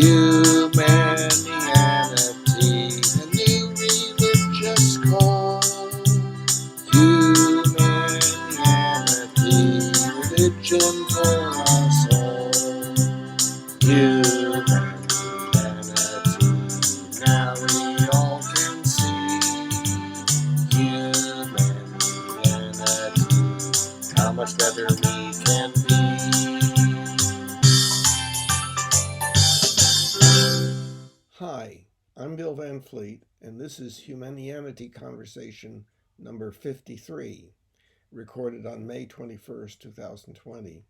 Humanianity, a new religious call. Humanianity, religion for us all. Humanity, now we all can see. Humanity, how much better we can be. Hi, I'm Bill Van Fleet, and this is Humanianity Conversation number 53, recorded on May 21st, 2020.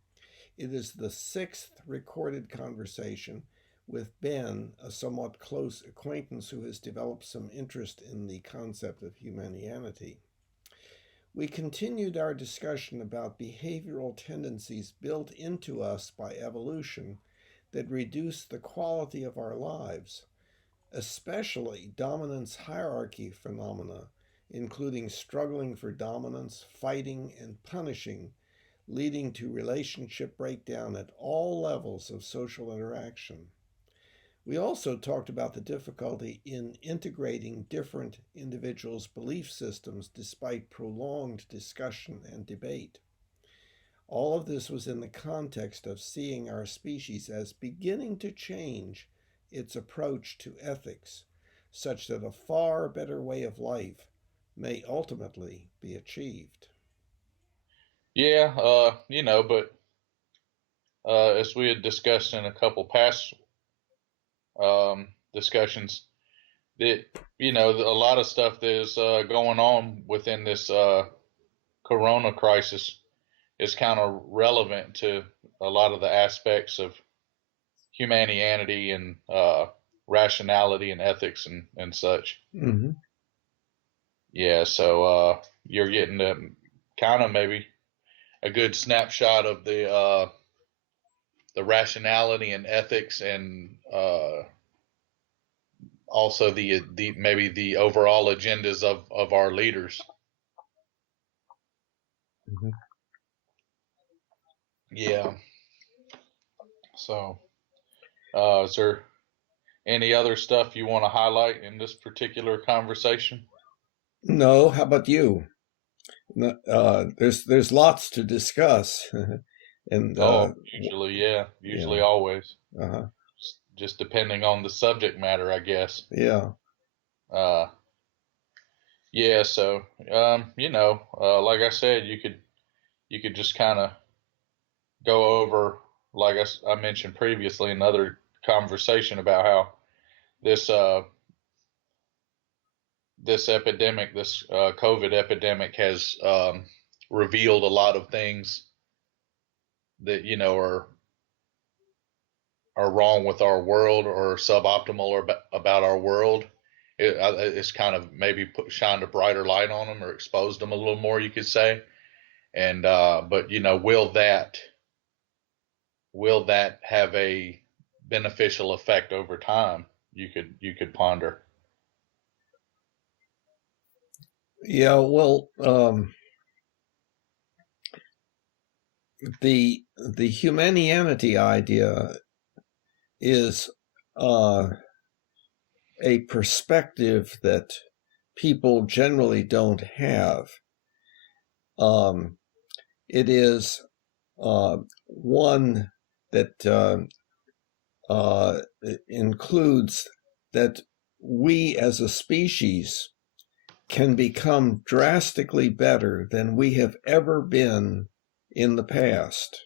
It is the sixth recorded conversation with Ben, a somewhat close acquaintance who has developed some interest in the concept of humanianity. We continued our discussion about behavioral tendencies built into us by evolution that reduce the quality of our lives, especially dominance hierarchy phenomena, including struggling for dominance, fighting, and punishing, leading to relationship breakdown at all levels of social interaction. We also talked about the difficulty in integrating different individuals' belief systems despite prolonged discussion and debate. All of this was in the context of seeing our species as beginning to change its approach to ethics, such that a far better way of life may ultimately be achieved. Yeah, but as we had discussed in a couple past discussions, that a lot of stuff that is going on within this Corona crisis is kind of relevant to a lot of the aspects of humanity and rationality and ethics and such. Mm-hmm. Yeah, so you're getting kind of maybe a good snapshot of the rationality and ethics and also the maybe the overall agendas of our leaders. Mm-hmm. Yeah. So, is there any other stuff you want to highlight in this particular conversation? No, how about you? There's lots to discuss, and Oh, usually, yeah, yeah, usually always. uh-huh, Just depending on the subject matter, I guess. yeah, Uh, yeah. So, like I said, you could just kind of go over, like I mentioned previously, another conversation about how this this epidemic, this COVID epidemic, has revealed a lot of things that are wrong with our world or suboptimal or about our world. It's kind of maybe shined a brighter light on them or exposed them a little more, you could say. And but will that have a beneficial effect over time? You could ponder. yeah. Well, the humanity idea is a perspective that people generally don't have. It is one that includes that we as a species can become drastically better than we have ever been in the past,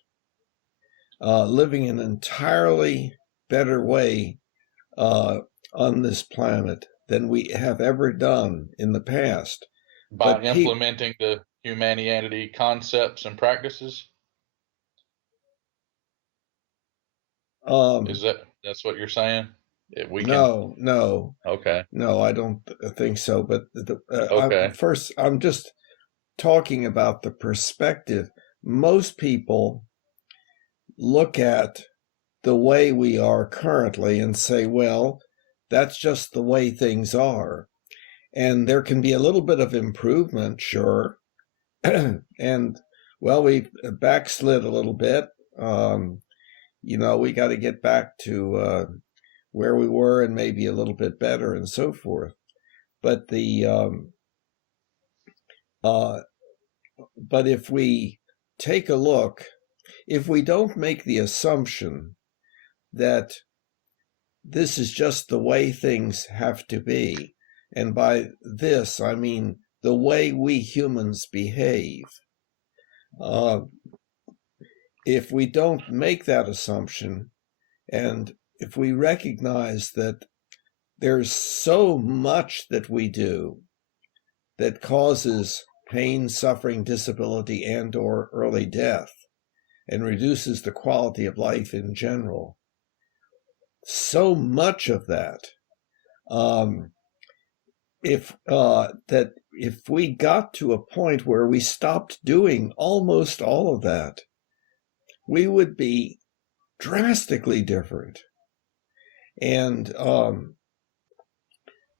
living an entirely better way on this planet than we have ever done in the past. By But people, implementing the humanity concepts and practices. um, That's what you're saying? We can. no, no, Okay. no, I don't think so. But Okay. first, I'm just talking about the perspective. Most people look at the way we are currently and say, well, that's just the way things are. And there can be a little bit of improvement, sure. And, well, we backslid a little bit. We got to get back to where we were and maybe a little bit better and so forth. But but if we take a look, if we don't make the assumption that this is just the way things have to be, and by this I mean the way we humans behave, if we don't make that assumption, and if we recognize that there's so much that we do that causes pain, suffering, disability, and or early death, and reduces the quality of life in general, so much of that, if we got to a point where we stopped doing almost all of that, we would be drastically different. And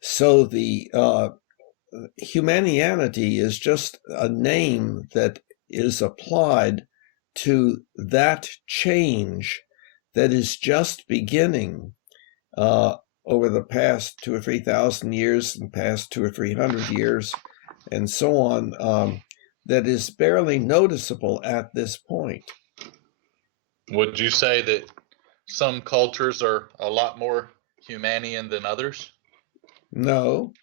so the Humanianity is just a name that is applied to that change that is just beginning over the past 2,000 or 3,000 years and past 200 or 300 years and so on, that is barely noticeable at this point. Would you say that some cultures are a lot more Humanian than others? No,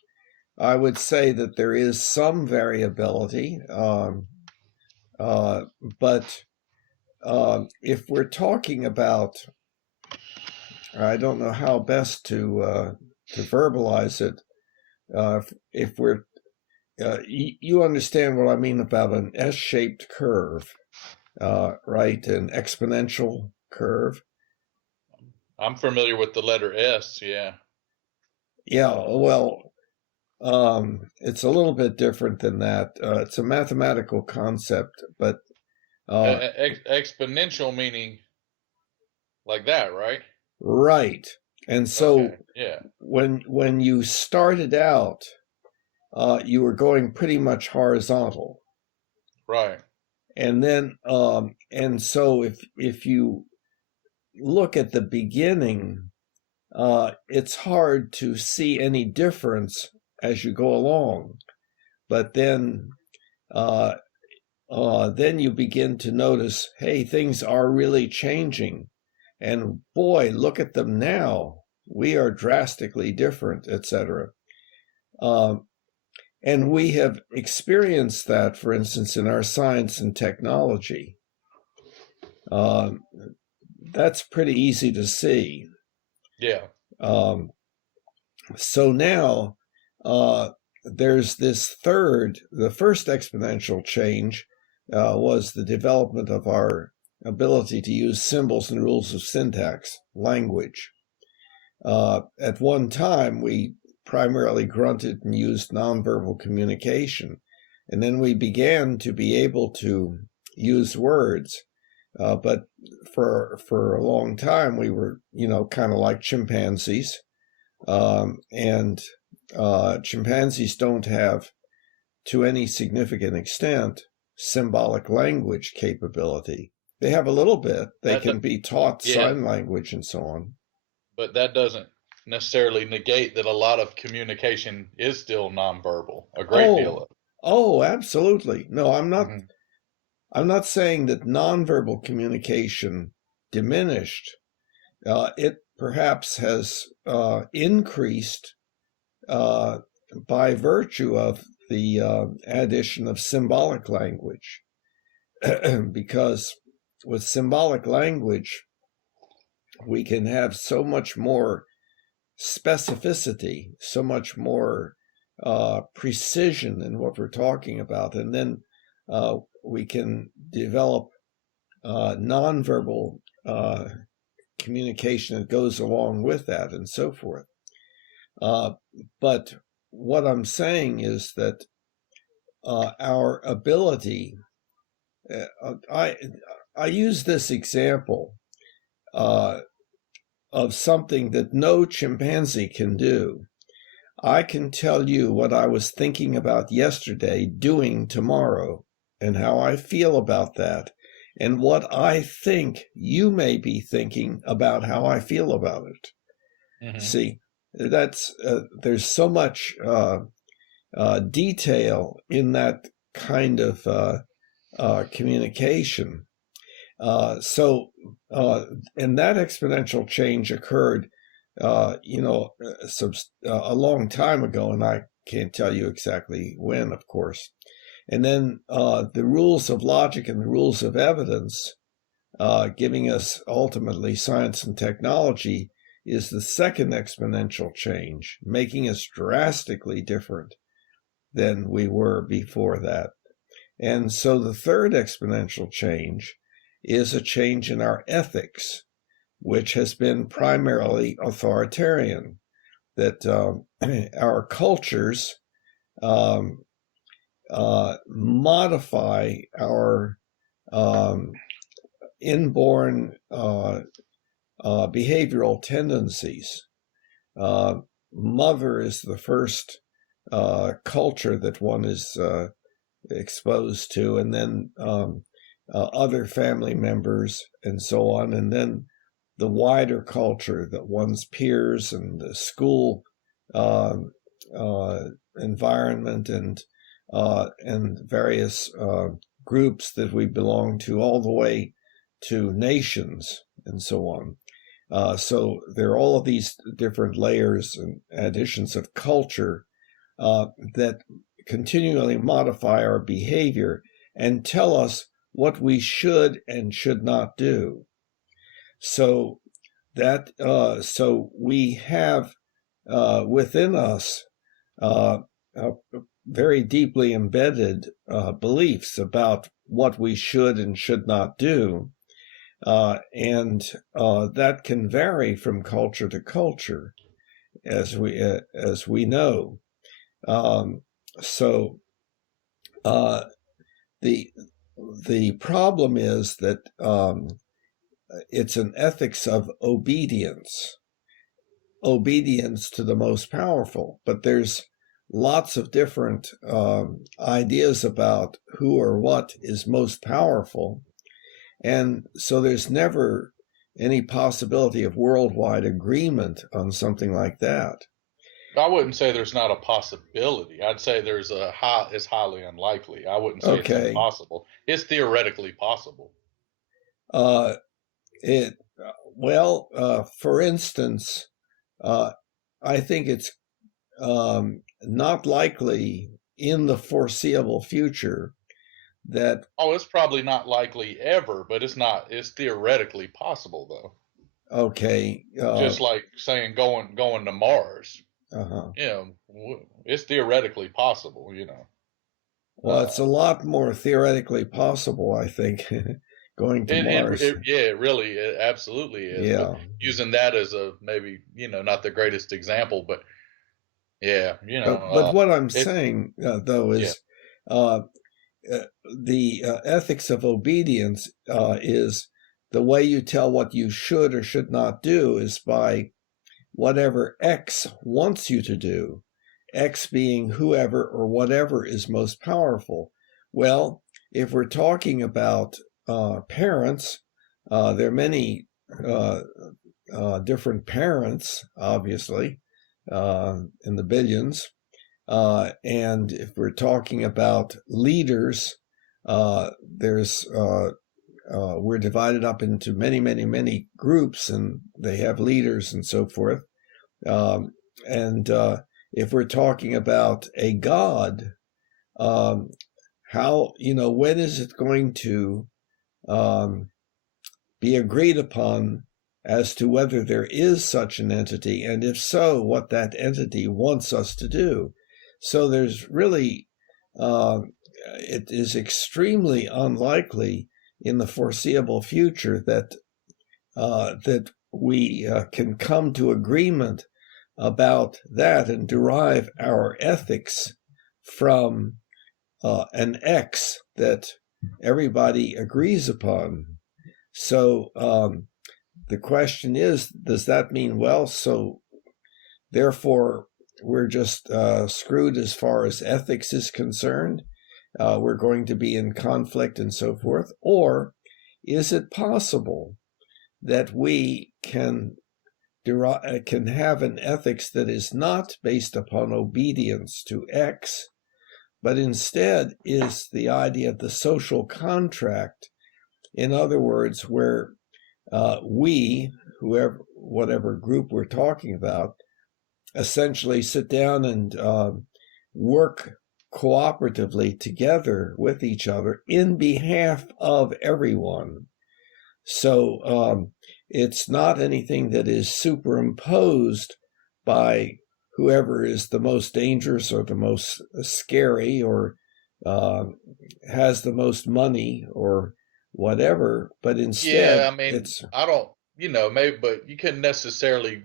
I would say that there is some variability, but if we're talking about, I don't know how best to verbalize it. If we're, you understand what I mean about an S-shaped curve, right? An exponential curve. I'm familiar with the letter S. Yeah. Yeah. Well, it's a little bit different than that. It's a mathematical concept, but exponential meaning like that, right? Right. And so Okay. Yeah. when you started out, you were going pretty much horizontal. Right. And then and so if you look at the beginning, it's hard to see any difference as you go along. But then you begin to notice, hey, things are really changing. And boy, look at them now. We are drastically different, etc. And we have experienced that, for instance, in our science and technology. That's pretty easy to see. Yeah. So now there's this the first exponential change was the development of our ability to use symbols and rules of syntax, language. At one time, we primarily grunted and used nonverbal communication, and then we began to be able to use words. But for a long time, we were, kind of like chimpanzees, and chimpanzees don't have, to any significant extent, symbolic language capability. They have a little bit. They can be taught sign language and so on. But that doesn't necessarily negate that a lot of communication is still nonverbal. A great deal of it. Oh, absolutely. No, I'm not. Mm-hmm. I'm not saying that nonverbal communication diminished. It perhaps has increased by virtue of the addition of symbolic language. Because with symbolic language, we can have so much more specificity, so much more precision in what we're talking about. And then we can develop nonverbal communication that goes along with that and so forth. But what I'm saying is that our ability, I use this example of something that no chimpanzee can do. I can tell you what I was thinking about yesterday doing tomorrow and how I feel about that and what I think you may be thinking about how I feel about it. See, that's there's so much detail in that kind of communication. And that exponential change occurred, a long time ago, and I can't tell you exactly when, of course. And then the rules of logic and the rules of evidence, giving us ultimately science and technology, is the second exponential change, making us drastically different than we were before that. And so the third exponential change is a change in our ethics, which has been primarily authoritarian, that our cultures modify our inborn behavioral tendencies. Mother is the first culture that one is exposed to, and then other family members and so on, and then the wider culture that one's peers and the school environment and various groups that we belong to, all the way to nations and so on. So there are all of these different layers and additions of culture that continually modify our behavior and tell us what we should and should not do. So that so we have within us very deeply embedded beliefs about what we should and should not do, and that can vary from culture to culture, as we know. The problem is that it's an ethics of obedience to the most powerful, but there's lots of different ideas about who or what is most powerful, and so there's never any possibility of worldwide agreement on something like that. I wouldn't say there's not a possibility. I'd say it's highly unlikely. I wouldn't say it's impossible. It's theoretically possible. For instance, I think it's not likely in the foreseeable future that. Oh, it's probably not likely ever, but it's theoretically possible though. Okay. Just like saying going to Mars. Uh-huh. It's theoretically possible, Well, it's a lot more theoretically possible, I think, going to Mars. It really, it absolutely is. Yeah. But using that as a maybe, not the greatest example, but yeah, But what I'm saying, though, is the ethics of obedience is the way you tell what you should or should not do is by whatever X wants you to do, X being whoever or whatever is most powerful. Well, if we're talking about parents, there are many different parents, obviously, in the billions. And if we're talking about leaders, we're divided up into many, many, many groups, and they have leaders and so forth. If we're talking about a God, when is it going to be agreed upon as to whether there is such an entity, and if so, what that entity wants us to do? So there's really, it is extremely unlikely in the foreseeable future that we can come to agreement about that and derive our ethics from an X that everybody agrees upon. So the question is, does that mean, well, so therefore we're just screwed as far as ethics is concerned? We're going to be in conflict and so forth? Or is it possible that we can can have an ethics that is not based upon obedience to X, but instead is the idea of the social contract. In other words, where we, whatever group we're talking about, essentially sit down and work cooperatively together with each other in behalf of everyone. So it's not anything that is superimposed by whoever is the most dangerous or the most scary or has the most money or whatever, but instead, Yeah, I mean, I don't, maybe, but you couldn't necessarily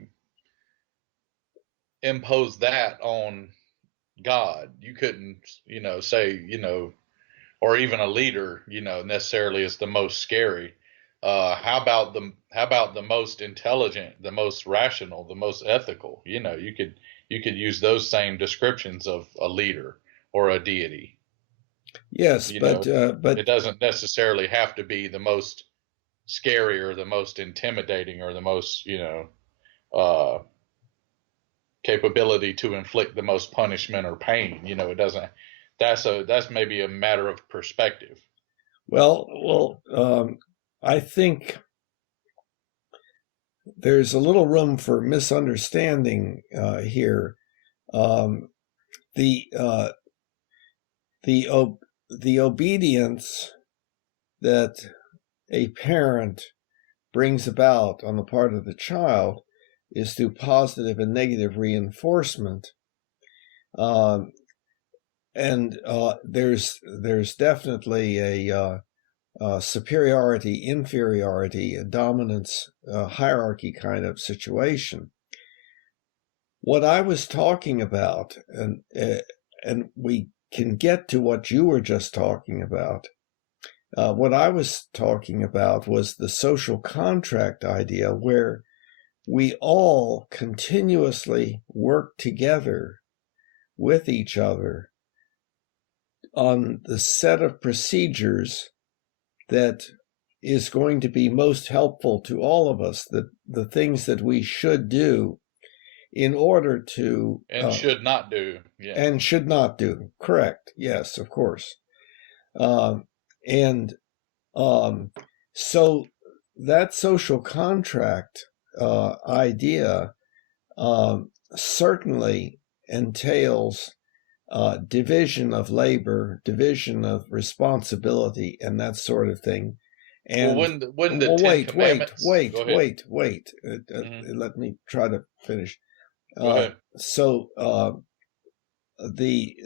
impose that on God. You couldn't, say, or even a leader, necessarily is the most scary. How about the most intelligent, the most rational, the most ethical? You could use those same descriptions of a leader or a deity. yes, but It doesn't necessarily have to be the most scary or the most intimidating or the most, uh, capability to inflict the most punishment or pain. It doesn't. That's maybe a matter of perspective. well, I think there's a little room for misunderstanding here. The obedience that a parent brings about on the part of the child is through positive and negative reinforcement. And there's definitely a superiority, inferiority, a dominance, hierarchy kind of situation. What I was talking about, and we can get to what you were just talking about. What I was talking about was the social contract idea, where we all continuously work together with each other on the set of procedures that is going to be most helpful to all of us, the things that we should do in order to And should not do. Yeah. And should not do. Correct. Yes, of course. And so that social contract idea certainly entails division of labor, division of responsibility, and that sort of thing. And wouldn't the Ten Commandments? wait. Mm-hmm. Let me try to finish. Go ahead. So the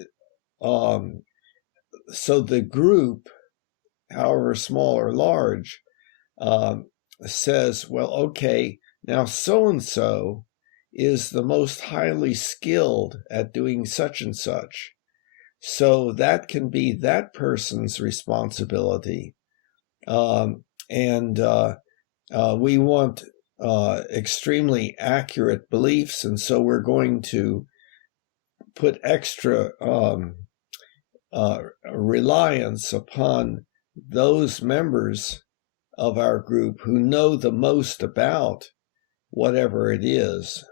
group, however small or large, says, well, okay, now so-and-so is the most highly skilled at doing such and such. So that can be that person's responsibility. And we want extremely accurate beliefs, and so we're going to put extra reliance upon those members of our group who know the most about whatever it is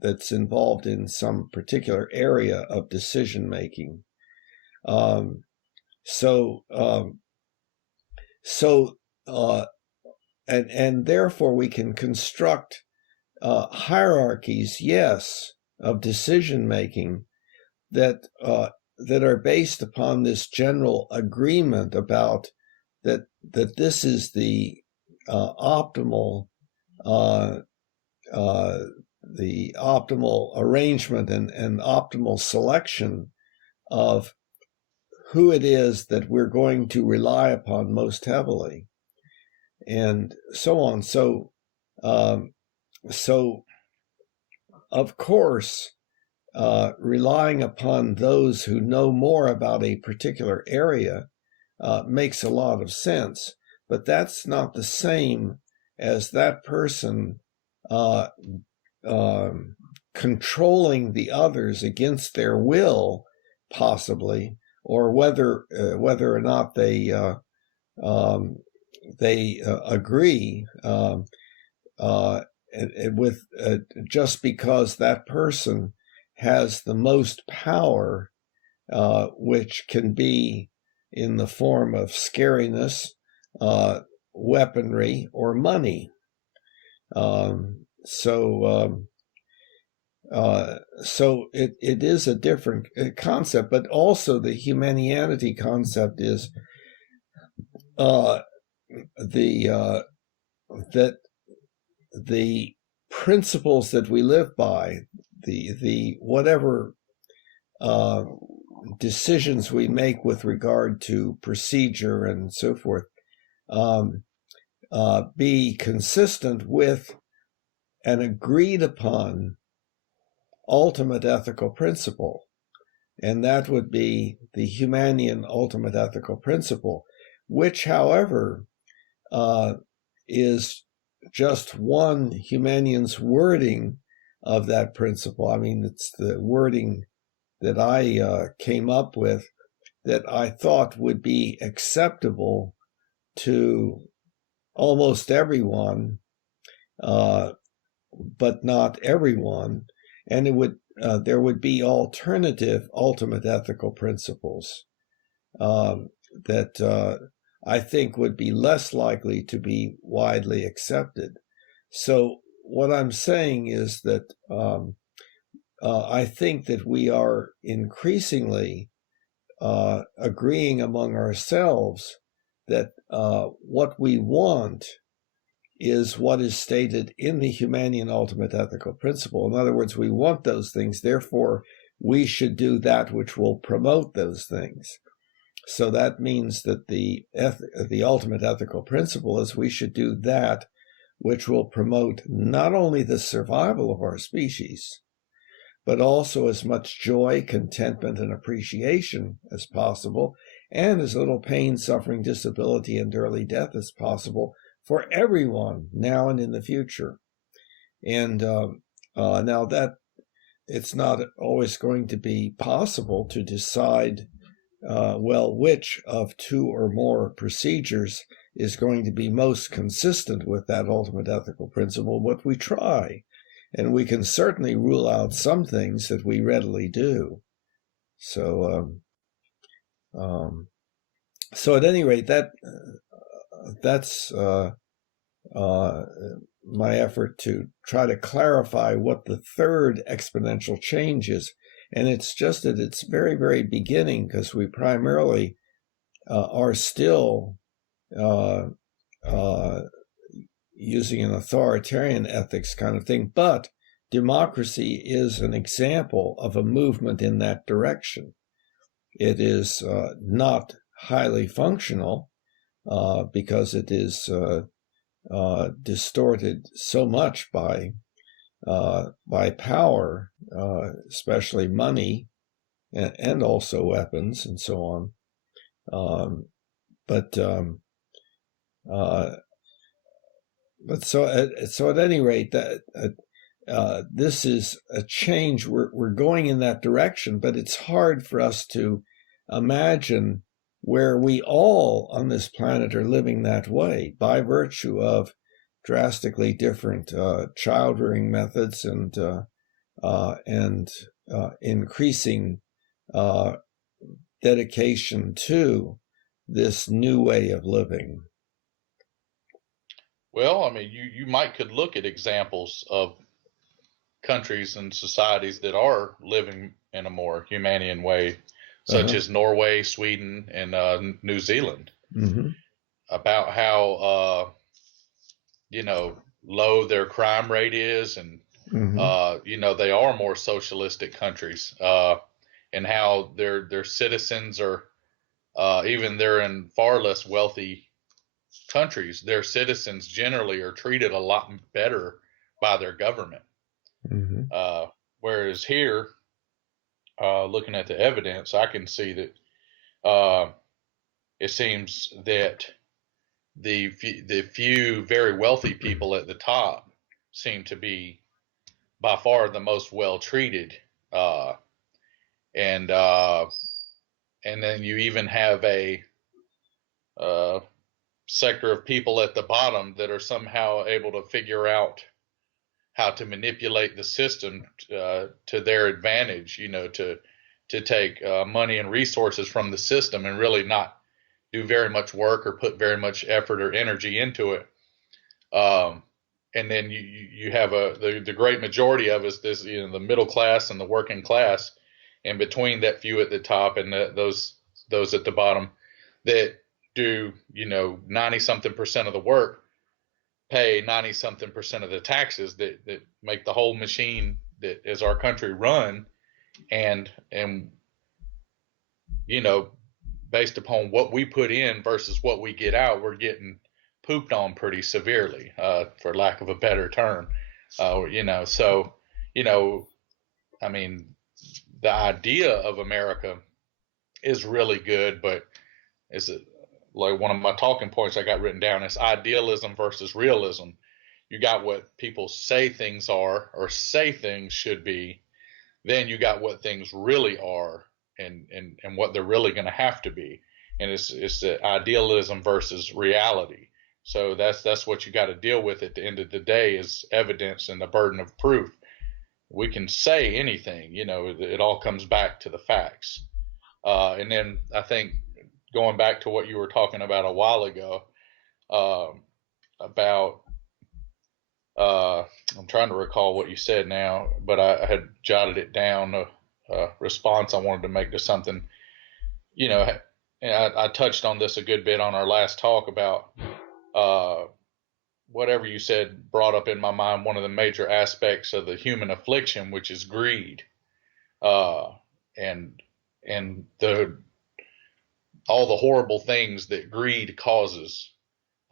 that's involved in some particular area of decision making. And therefore we can construct hierarchies, yes, of decision making that are based upon this general agreement about that this is the optimal arrangement and optimal selection of who it is that we're going to rely upon most heavily, and so on. So of course, relying upon those who know more about a particular area makes a lot of sense, but that's not the same as that person controlling the others against their will, possibly, or whether or not they agree. with just because that person has the most power, which can be in the form of scariness, weaponry, or money. So it is a different concept, but also the humanity concept is that the principles that we live by, the whatever decisions we make with regard to procedure and so forth, be consistent with an agreed upon ultimate ethical principle. And that would be the Humanian Ultimate Ethical Principle, which, however, is just one Humanian's wording of that principle. I mean, it's the wording that I came up with that I thought would be acceptable to almost everyone, but not everyone. And it would there would be alternative ultimate ethical principles that I think would be less likely to be widely accepted. So what I'm saying is that I think that we are increasingly agreeing among ourselves that what we want is what is stated in the Humanian Ultimate Ethical Principle. In other words, we want those things, therefore we should do that which will promote those things. So that means that the ultimate ethical principle is we should do that which will promote not only the survival of our species, but also as much joy, contentment, and appreciation as possible, and as little pain, suffering, disability, and early death as possible for everyone now and in the future. And now that it's not always going to be possible to decide, which of two or more procedures is going to be most consistent with that ultimate ethical principle, but we try. And we can certainly rule out some things that we readily do. So at any rate, that's my effort to try to clarify what the third exponential change is. And it's just at its very, very beginning, because we primarily are still using an authoritarian ethics kind of thing. But democracy is an example of a movement in that direction. It is not highly functional because it is distorted so much by power, especially money, and also weapons and so on. But so at any rate, that this is a change. We're going in that direction, but it's hard for us to imagine where we all on this planet are living that way by virtue of drastically different child rearing methods and increasing dedication to this new way of living. Well, I mean, you could look at examples of countries and societies that are living in a more humane way, such as Norway, Sweden, and New Zealand, about how low their crime rate is, and they are more socialistic countries, and how their citizens are, even they're in far less wealthy countries, their citizens generally are treated a lot better by their government. Whereas here, looking at the evidence, I can see that it seems that the few very wealthy people at the top seem to be by far the most well treated, and then you even have a sector of people at the bottom that are somehow able to figure out how to manipulate the system to their advantage, to take money and resources from the system and really not do very much work or put very much effort or energy into it. And then you have the great majority of us, this, the middle class and the working class, and between that few at the top and those at the bottom that do 90 something percent of the work, pay 90 something percent of the taxes that make the whole machine that is our country run, and based upon what we put in versus what we get out, we're getting pooped on pretty severely, for lack of a better term. So I mean, the idea of America is really good, but is it like one of my talking points I got written down is idealism versus realism. You got what people say things are or say things should be, then you got what things really are and what they're really going to have to be. And it's the idealism versus reality. So that's what you got to deal with at the end of the day is evidence and the burden of proof. We can say anything, it all comes back to the facts. And then I think going back to what you were talking about a while ago, about I'm trying to recall what you said now, but I had jotted it down, a response I wanted to make to something. And I touched on this a good bit on our last talk about whatever you said brought up in my mind one of the major aspects of the human affliction, which is greed, and all the horrible things that greed causes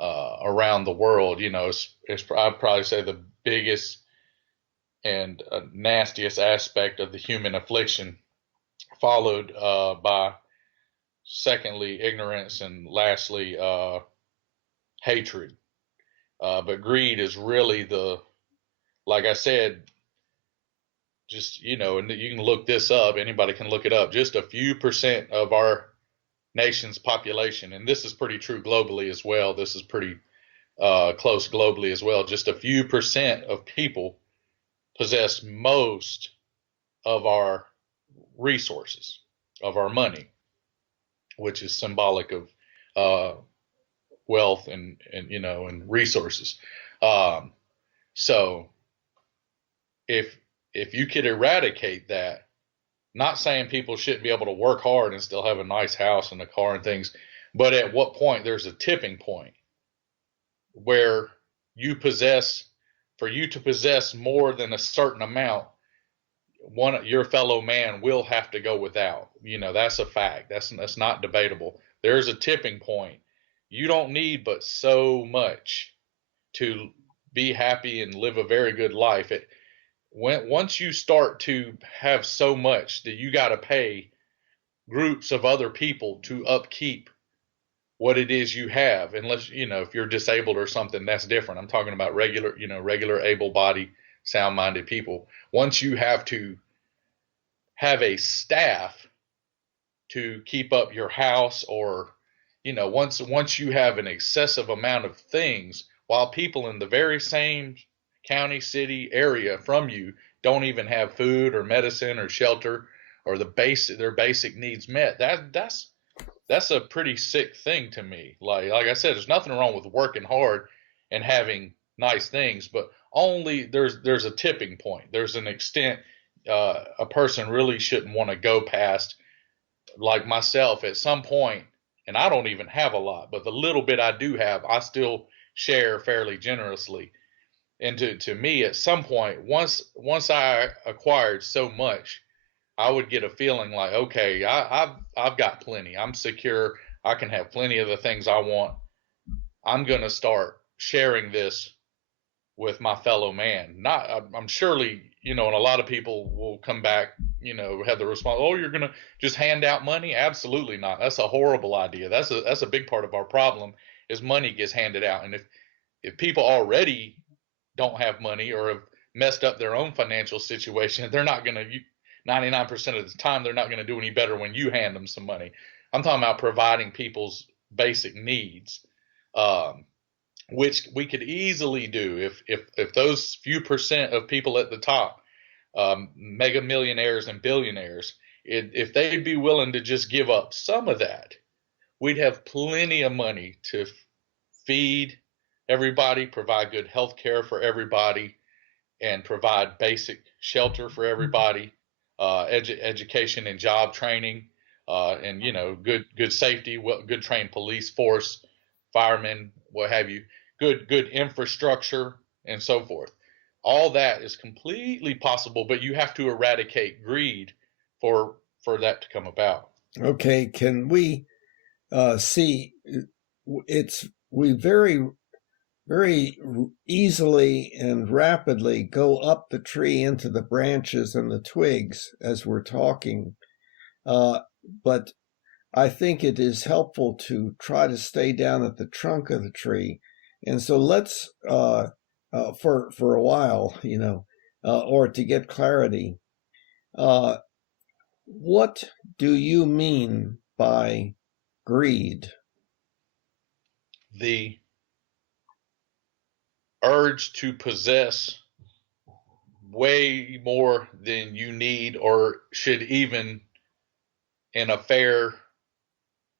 around the world. I'd probably say the biggest and nastiest aspect of the human affliction, followed by secondly ignorance, and lastly hatred. But greed is really like I said, just and you can look this up, anybody can look it up, just a few percent of our nation's population, and this is pretty true globally as well, this is pretty close globally as well, just a few percent of people possess most of our resources, of our money, which is symbolic of wealth and resources. So if you could eradicate that, not saying people shouldn't be able to work hard and still have a nice house and a car and things, but at what point there's a tipping point where for you to possess more than a certain amount, your fellow man will have to go without. That's a fact. That's not debatable. There's a tipping point. You don't need but so much to be happy and live a very good life. Once you start to have so much that you got to pay groups of other people to upkeep what it is you have, unless if you're disabled or something, that's different. I'm talking about regular able-bodied, sound-minded people. Once you have to have a staff to keep up your house, or once you have an excessive amount of things, while people in the very same county, city, area from you don't even have food or medicine or shelter or their basic needs met, that's a pretty sick thing to me. Like I said, there's nothing wrong with working hard and having nice things, but only there's a tipping point. There's an extent a person really shouldn't want to go past. Like myself, at some point, and I don't even have a lot, but the little bit I do have, I still share fairly generously. And to me, at some point, once I acquired so much, I would get a feeling like, okay, I've got plenty. I'm secure. I can have plenty of the things I want. I'm going to start sharing this with my fellow man. I'm surely, and a lot of people will come back, have the response, oh, you're going to just hand out money? Absolutely not. That's a horrible idea. That's a big part of our problem is money gets handed out. And if people already don't have money or have messed up their own financial situation, they're not going to, 99% of the time, they're not going to do any better when you hand them some money. I'm talking about providing people's basic needs. which we could easily do if those few percent of people at the top, mega millionaires and billionaires, if they'd be willing to just give up some of that, we'd have plenty of money to feed everybody, provide good health care for everybody, and provide basic shelter for everybody, education and job training, and good safety, good trained police force, firemen, what have you, good infrastructure, and so forth. All that is completely possible, but you have to eradicate greed for that to come about. Okay, can we see? We very easily and rapidly go up the tree into the branches and the twigs as we're talking. But I think it is helpful to try to stay down at the trunk of the tree. And so let's, for a while, or to get clarity, what do you mean by greed? The urge to possess way more than you need or should even, in a fair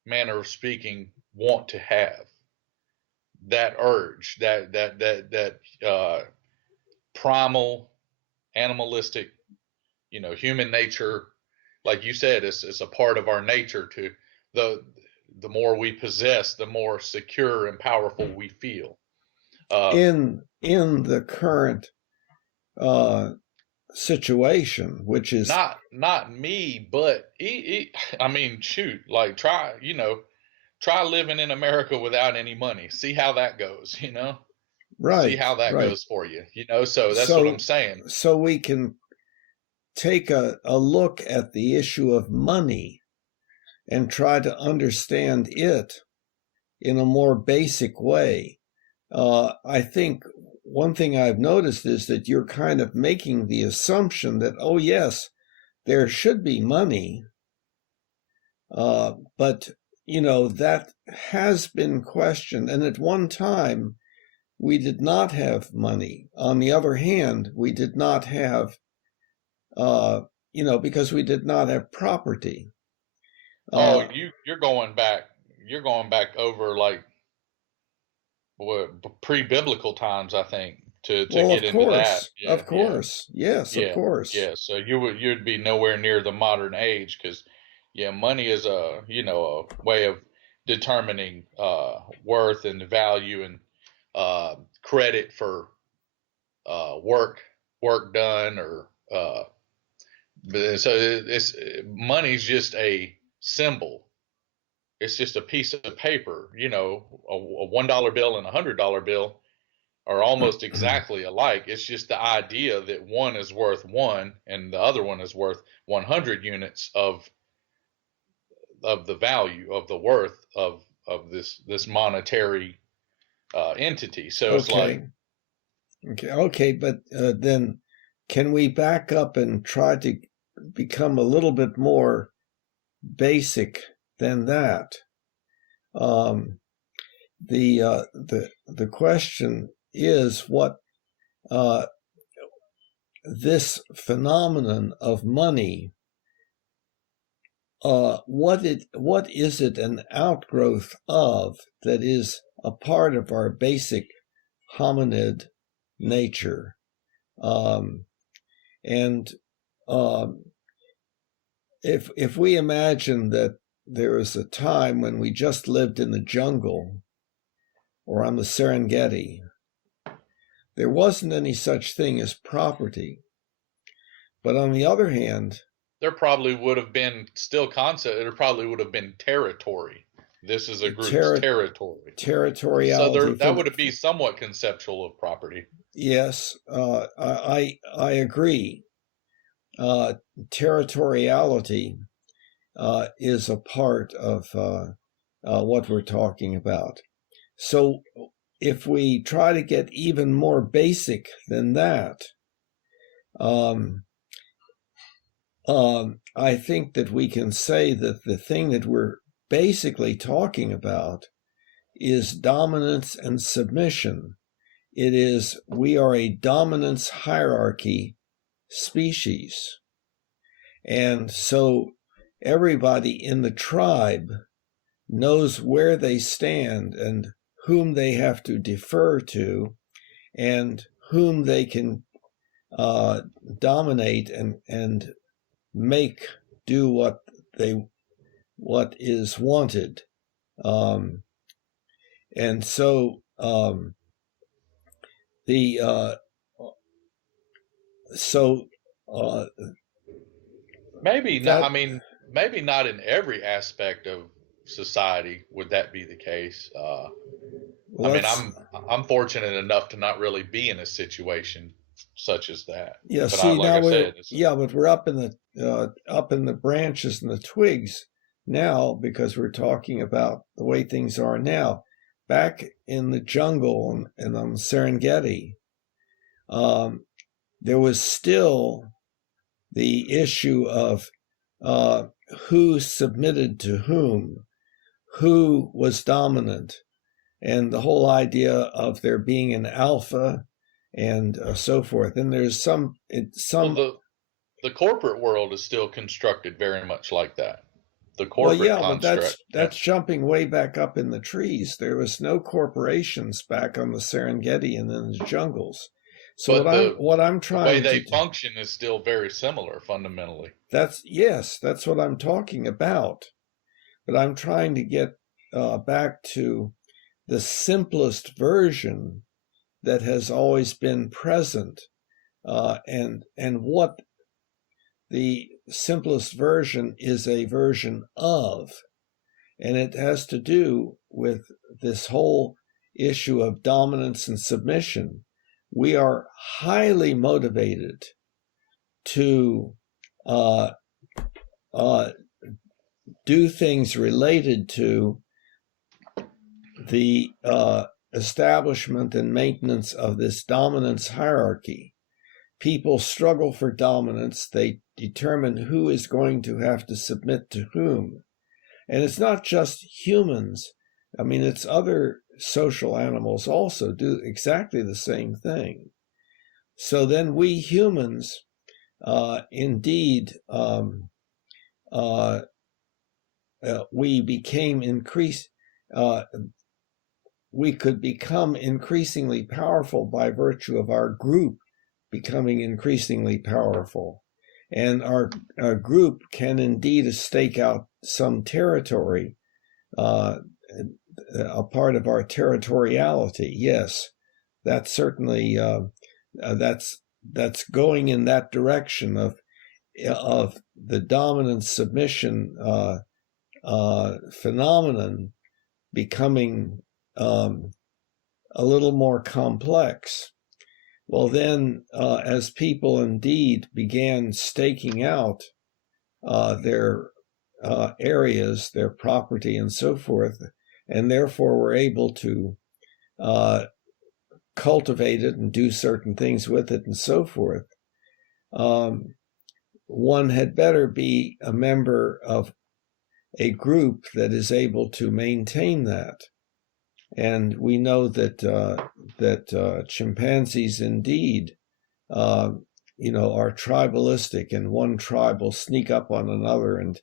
manner of speaking, want to have. That urge, that primal, animalistic, human nature, like you said, is a part of our nature. To the more we possess, the more secure and powerful we feel. In the current situation, which is not me, but I mean, shoot, like try living in America without any money. See how that goes. right, See how that right. goes for you. So that's what I'm saying. So we can take a look at the issue of money and try to understand it in a more basic way. I think one thing I've noticed is that you're kind of making the assumption that, oh, yes, there should be money, but, that has been questioned. And at one time, we did not have money. On the other hand, we did not have, because we did not have property. You're going back over like pre-biblical times, I think, to get into that. Yeah, of course, yes, of course. Yeah. So you'd be nowhere near the modern age because, money is a way of determining worth and value and credit for work done or so money's just a symbol. It's just a piece of paper. A $1 bill and $100 bill are almost exactly alike. It's just the idea that one is worth one and the other one is worth 100 units of the value of the worth of this monetary entity. So it's like okay, but then can we back up and try to become a little bit more basic than that? The question is what this phenomenon of money, what is it an outgrowth of that is a part of our basic hominid nature? If we imagine that there was a time when we just lived in the jungle or on the Serengeti, there wasn't any such thing as property. But on the other hand, there probably would have been still concept. There probably would have been territory. This is a group's territory. Territoriality. So that would be somewhat conceptual of property. Yes, I agree. Territoriality is a part of what we're talking about. So if we try to get even more basic than that, I think that we can say that the thing that we're basically talking about is dominance and submission. We are a dominance hierarchy species. And so everybody in the tribe knows where they stand and whom they have to defer to and whom they can dominate and make do what is wanted. And so maybe not. I mean, maybe not in every aspect of society would that be the case. I mean, I'm fortunate enough to not really be in a situation such as that. Yeah, but see, like now I said, but we're up in the branches and the twigs now because we're talking about the way things are now. Back in the jungle and on Serengeti, there was still the issue of who submitted to who was dominant, and the whole idea of there being an alpha and so forth. And there's some. Well, the corporate world is still constructed very much like that. The corporate construct. But that's jumping way back up in the trees. There was no corporations back on the Serengeti and in the jungles. So what I'm trying the way they function is still very similar fundamentally. That's what I'm talking about. But I'm trying to get back to the simplest version that has always been present, and what the simplest version is a version of, and it has to do with this whole issue of dominance and submission. We are highly motivated to do things related to the establishment and maintenance of this dominance hierarchy. People struggle for dominance. They determine who is going to have to submit to whom. And it's not just humans. I mean, it's other social animals also do exactly the same thing. So then we humans, indeed, we could become increasingly powerful by virtue of our group becoming increasingly powerful. And our group can indeed stake out some territory, a part of our territoriality. Yes, that's certainly that's going in that direction of the dominance submission phenomenon becoming a little more complex. Well, then, as people indeed began staking out their areas, their property, and so forth, and therefore were able to cultivate it and do certain things with it and so forth, one had better be a member of a group that is able to maintain that. And we know that chimpanzees indeed, are tribalistic, and one tribe will sneak up on another and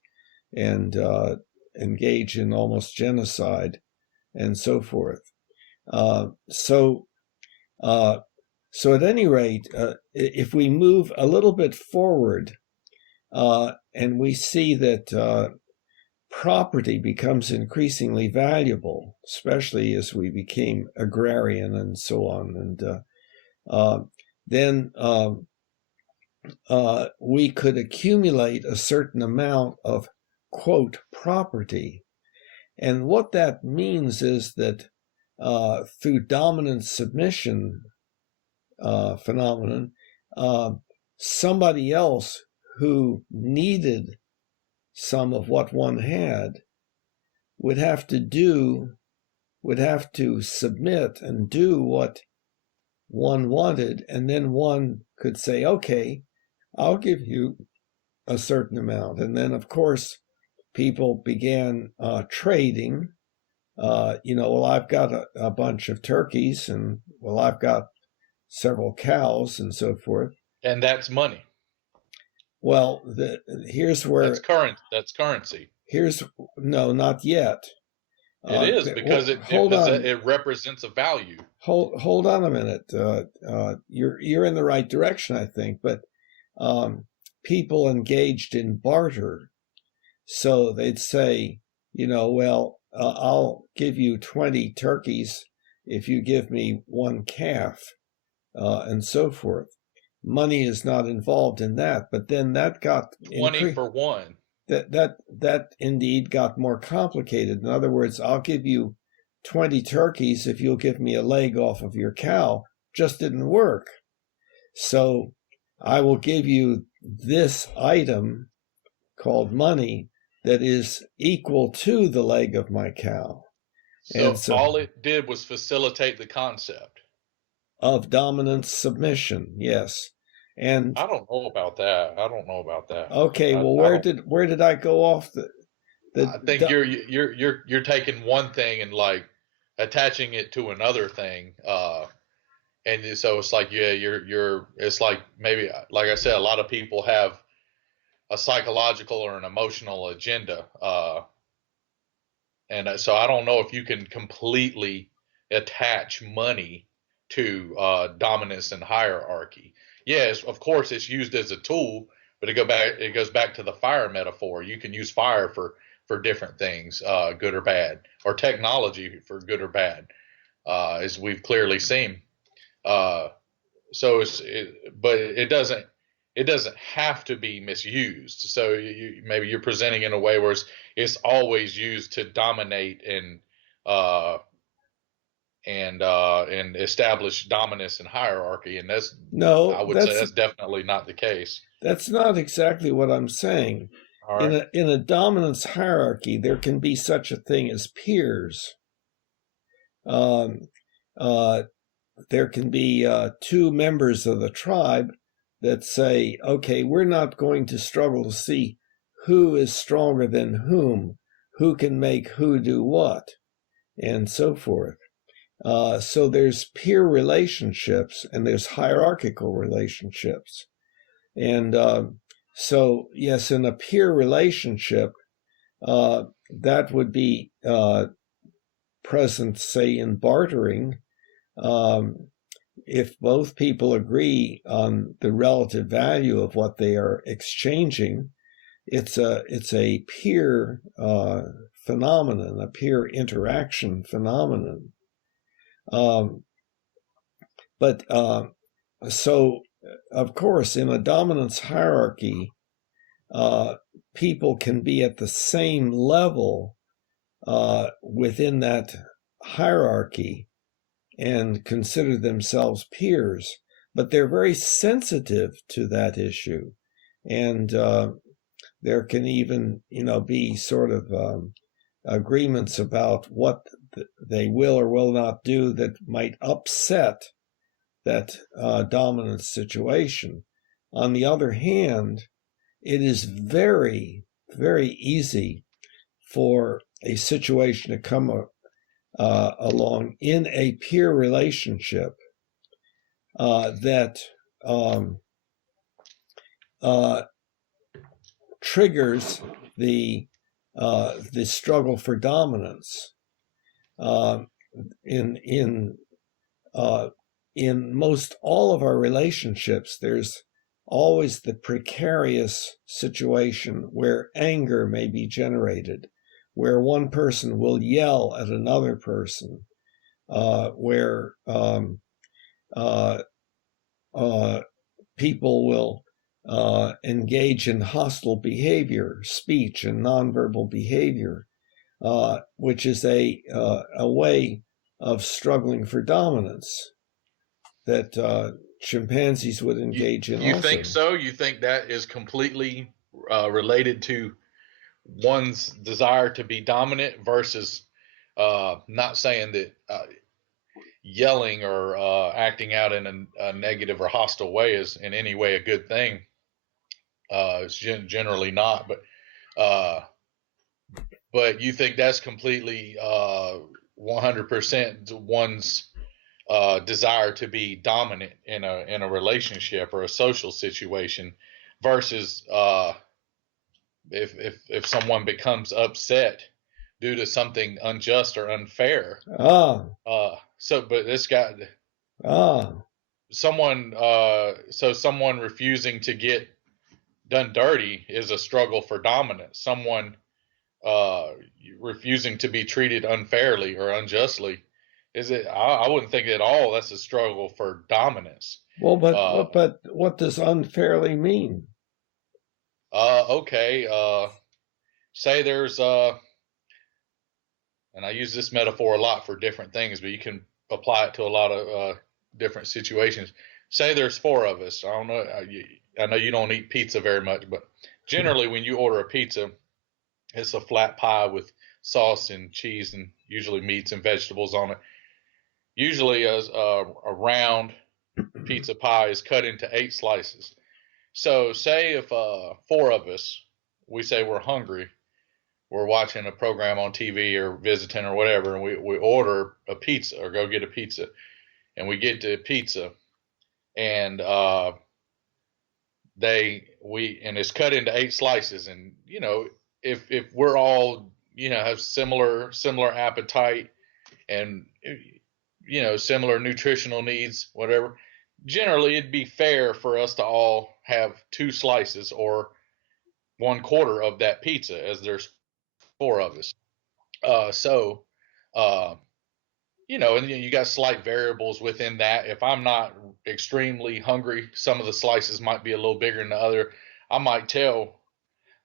engage in almost genocide, and so forth. So at any rate, if we move a little bit forward, and we see that property becomes increasingly valuable, especially as we became agrarian and so on. And then we could accumulate a certain amount of, quote, property. And what that means is that through dominant submission phenomenon, somebody else who needed some of what one had would have to submit and do what one wanted, and then one could say, okay, I'll give you a certain amount. And then, of course, people began trading, well, I've got a bunch of turkeys, and well, I've got several cows and so forth. And that's money. Well, here's where That's currency. here's no, not yet. It is, because hold on. it represents a value. Hold on a minute. You're in the right direction, I think, but people engaged in barter. So they'd say, well, I'll give you 20 turkeys if you give me one calf, and so forth. Money is not involved in that, but then that got 20 for one. That indeed got more complicated. In other words, I'll give you 20 turkeys if you'll give me a leg off of your cow. Just didn't work. So I will give you this item called money that is equal to the leg of my cow. So all it did was facilitate the concept of dominance submission. Yes. And I don't know about that. Okay, well, where did I go off I think you're taking one thing and like attaching it to another thing, and so it's like, yeah, it's like, maybe, like I said, a lot of people have a psychological or an emotional agenda, and so I don't know if you can completely attach money to dominance and hierarchy. Yes, of course, it's used as a tool, but it goes back to the fire metaphor. You can use fire for different things, good or bad, or technology for good or bad, as we've clearly seen. But it doesn't have to be misused. So maybe you're presenting in a way where it's always used to dominate uh, and establish dominance and hierarchy, and I would say that's definitely not the case. That's not exactly what I'm saying. All right. In a dominance hierarchy, there can be such a thing as peers. There can be two members of the tribe that say, okay, we're not going to struggle to see who is stronger than who can make who do what, and so forth. So there's peer relationships and there's hierarchical relationships. And so, yes, in a peer relationship, that would be present, say, in bartering. If both people agree on the relative value of what they are exchanging, it's a peer phenomenon, a peer interaction phenomenon. But so, of course, in a dominance hierarchy, people can be at the same level within that hierarchy and consider themselves peers, but they're very sensitive to that issue. And there can even, be sort of agreements about what they will or will not do that might upset that dominant situation. On the other hand, it is very, very easy for a situation to come along in a peer relationship that triggers the struggle for dominance. In most all of our relationships, there's always the precarious situation where anger may be generated, where one person will yell at another person, where people will engage in hostile behavior, speech and nonverbal behavior, which is a way of struggling for dominance that chimpanzees would engage in. You think so? You think that is completely related to one's desire to be dominant versus not saying that yelling or acting out in a negative or hostile way is in any way a good thing. It's generally not, but but you think that's completely 100% one's desire to be dominant in a relationship or a social situation, versus if someone becomes upset due to something unjust or unfair. But this guy, someone refusing to get done dirty is a struggle for dominance. Someone uh, refusing to be treated unfairly or unjustly, I wouldn't think at all that's a struggle for dominance. Well, but what does unfairly mean? Okay. Say there's and I use this metaphor a lot for different things, but you can apply it to a lot of different situations. Say there's four of us. I don't know. I know you don't eat pizza very much, but generally when you order a pizza, it's a flat pie with sauce and cheese and usually meats and vegetables on it. Usually a round pizza pie is cut into 8 slices. So say if four of us, we say we're hungry, we're watching a program on TV or visiting or whatever, and we order a pizza or go get a pizza, and we get to pizza, and it's cut into 8 slices, and if we're all have similar appetite and similar nutritional needs, whatever, generally it'd be fair for us to all have 2 slices or 1/4 of that pizza, as there's four of us. So and you got slight variables within that. If I'm not extremely hungry, some of the slices might be a little bigger than the other. I might tell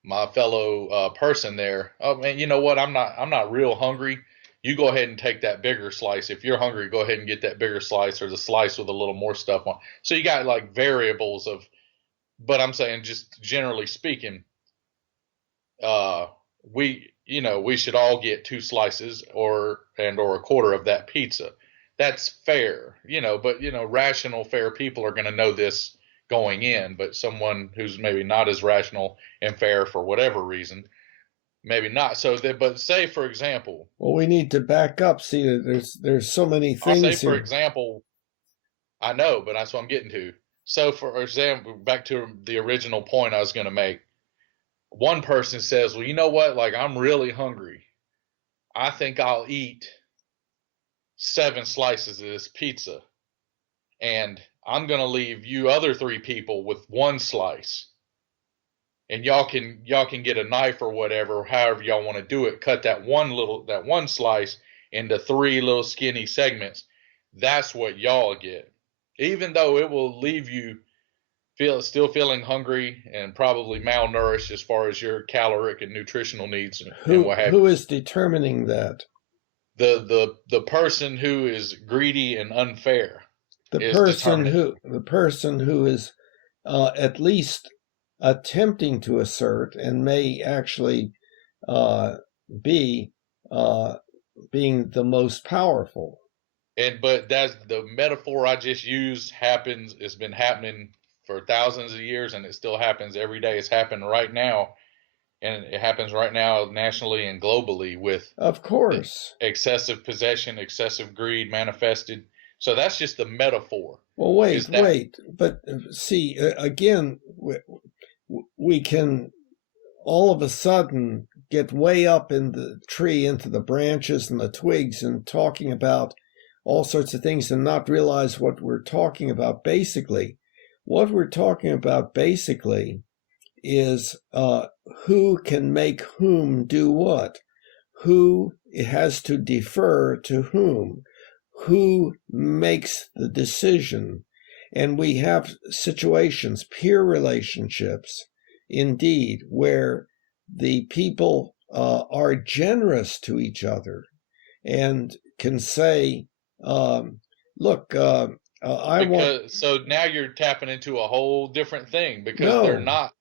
my fellow person there, oh man, you know what? I'm not real hungry. You go ahead and take that bigger slice. If you're hungry, go ahead and get that bigger slice, or the slice with a little more stuff on. So you got like variables of, but I'm saying just generally speaking, we should all get 2 slices or 1/4 of that pizza. That's fair, but rational, fair people are going to know this going in, but someone who's maybe not as rational and fair for whatever reason, maybe not. But say for example, well, we need to back up. See, there's so many things. I'll say for example, I know, but that's what I'm getting to. So for example, back to the original point I was going to make. One person says, well, you know what? Like, I'm really hungry. I think I'll eat 7 slices of this pizza, and I'm going to leave you other 3 people with 1 slice. And y'all can get a knife or whatever, however y'all want to do it. Cut that one slice into 3 little skinny segments. That's what y'all get. Even though it will leave you still feeling hungry and probably malnourished as far as your caloric and nutritional needs and what have you. Who is determining that? The person who is greedy and unfair. The person who is at least attempting to assert and may actually be being the most powerful. But that's the metaphor I just used. It's been happening for thousands of years, and it still happens every day. It's happening right now, and it happens right now nationally and globally with, of course, excessive possession, excessive greed manifested. So that's just the metaphor. Well, wait. But see, again, we can all of a sudden get way up in the tree, into the branches and the twigs, and talking about all sorts of things and not realize what we're talking about basically. What we're talking about basically is who can make whom do what, who has to defer to who makes the decision. And we have situations, peer relationships, indeed, where the people are generous to each other and can say, look, so now you're tapping into a whole different thing, because they're not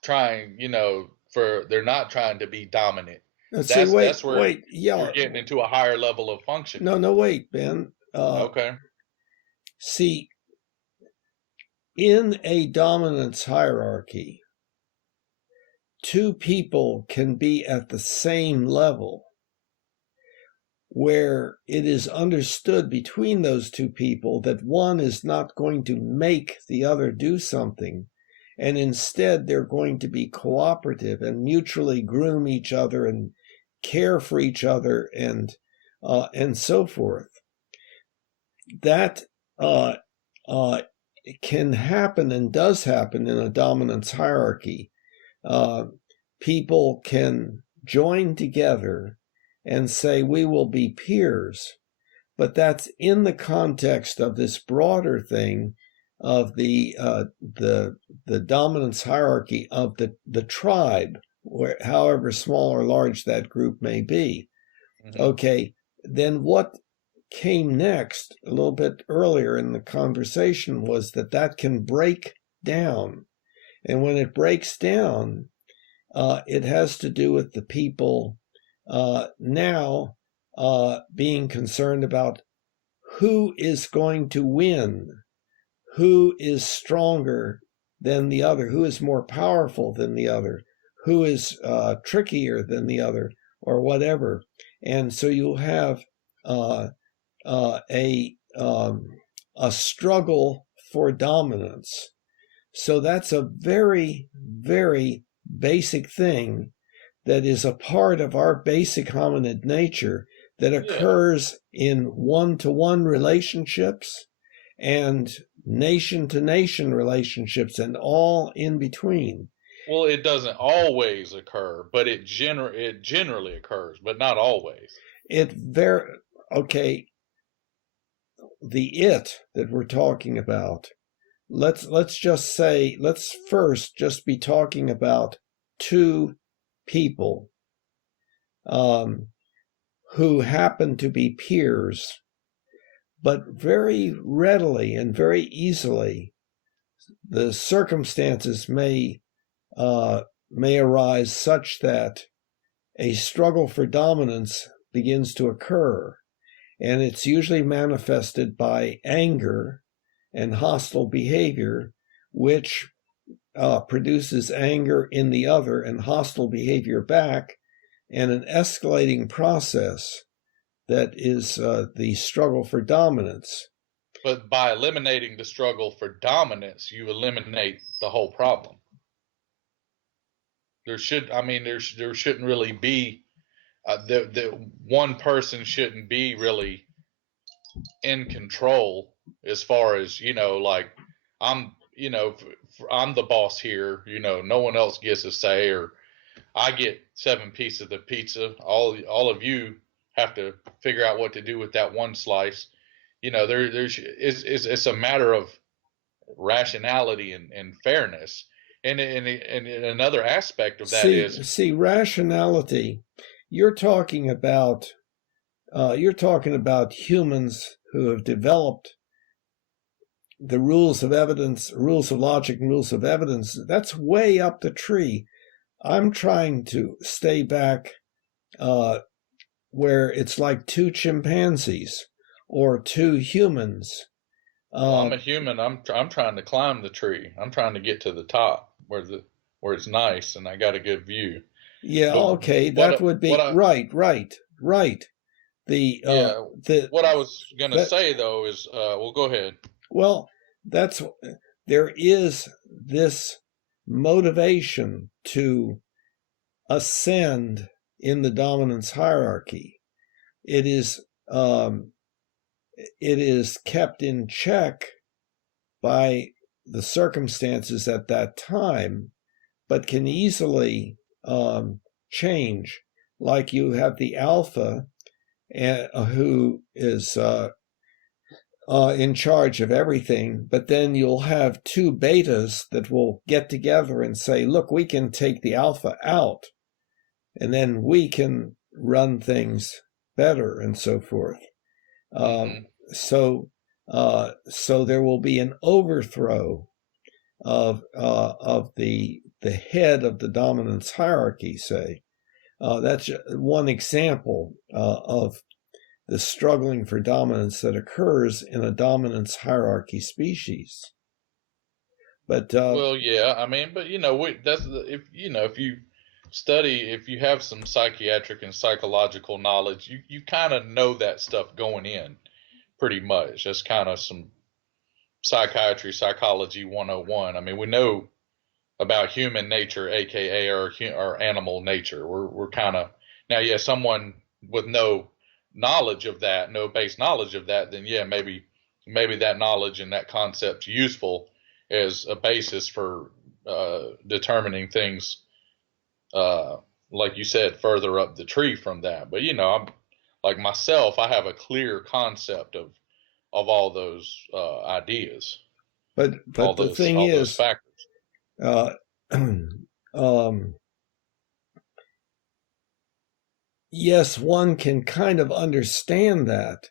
trying, they're not trying to be dominant. That's where you're getting into a higher level of function. No, wait, Ben. Okay. See, in a dominance hierarchy, two people can be at the same level, where it is understood between those two people that one is not going to make the other do something, and instead they're going to be cooperative and mutually groom each other and care for each other and so forth. That can happen and does happen in a dominance hierarchy. People can join together and say we will be peers, but that's in the context of this broader thing of the dominance hierarchy of the tribe, where however small or large that group may be. Mm-hmm. Okay, then what came next a little bit earlier in the conversation was that can break down, and when it breaks down, it has to do with the people now being concerned about who is going to win, who is stronger than the other, who is more powerful than the other, who is trickier than the other, or whatever. And so you'll have a struggle for dominance. So that's a very, very basic thing that is a part of our basic hominid nature that occurs in one-to-one relationships and nation-to-nation relationships and all in between. Well, it doesn't always occur, but it generally occurs, but not always. Okay. The it that we're talking about, let's first just be talking about two people who happen to be peers, but very readily and very easily the circumstances may arise such that a struggle for dominance begins to occur, and it's usually manifested by anger and hostile behavior, which produces anger in the other and hostile behavior back, and an escalating process that is the struggle for dominance. But by eliminating the struggle for dominance, you eliminate the whole problem. There shouldn't really be the one person shouldn't be really in control as far as, like I'm the boss here, no one else gets a say, or I get 7 pieces of the pizza. All of you have to figure out what to do with that one slice. It's a matter of rationality and fairness. And another aspect of that is rationality. You're talking about humans who have developed the rules of evidence, rules of logic, and rules of evidence. That's way up the tree. I'm trying to stay back where it's like two chimpanzees or two humans. Well, I'm a human. I'm trying to climb the tree. I'm trying to get to the top where it's nice and I got a good view. Yeah, but okay, that would be right. What I was going to say though is, well, go ahead. Well, there is this motivation to ascend in the dominance hierarchy. It is kept in check by the circumstances at that time, but can easily change. Like you have the alpha who is in charge of everything, but then you'll have two betas that will get together and say, look, we can take the alpha out, and then we can run things better and so forth. So there will be an overthrow of the head of the dominance hierarchy, say. That's one example of the struggling for dominance that occurs in a dominance hierarchy species. But well, yeah, I mean, but that's if you study, if you have some psychiatric and psychological knowledge, you kind of know that stuff going in pretty much. That's kind of some psychiatry, psychology 101. I mean, we know about human nature, aka our animal nature. We're kind of now, yeah, someone with no knowledge of that, no base knowledge of that, then yeah, maybe that knowledge and that concept's useful as a basis for determining things, uh, like you said, further up the tree from that. But I'm like myself, I have a clear concept of all those ideas, But the thing all those is, factors. uh, yes, one can kind of understand that,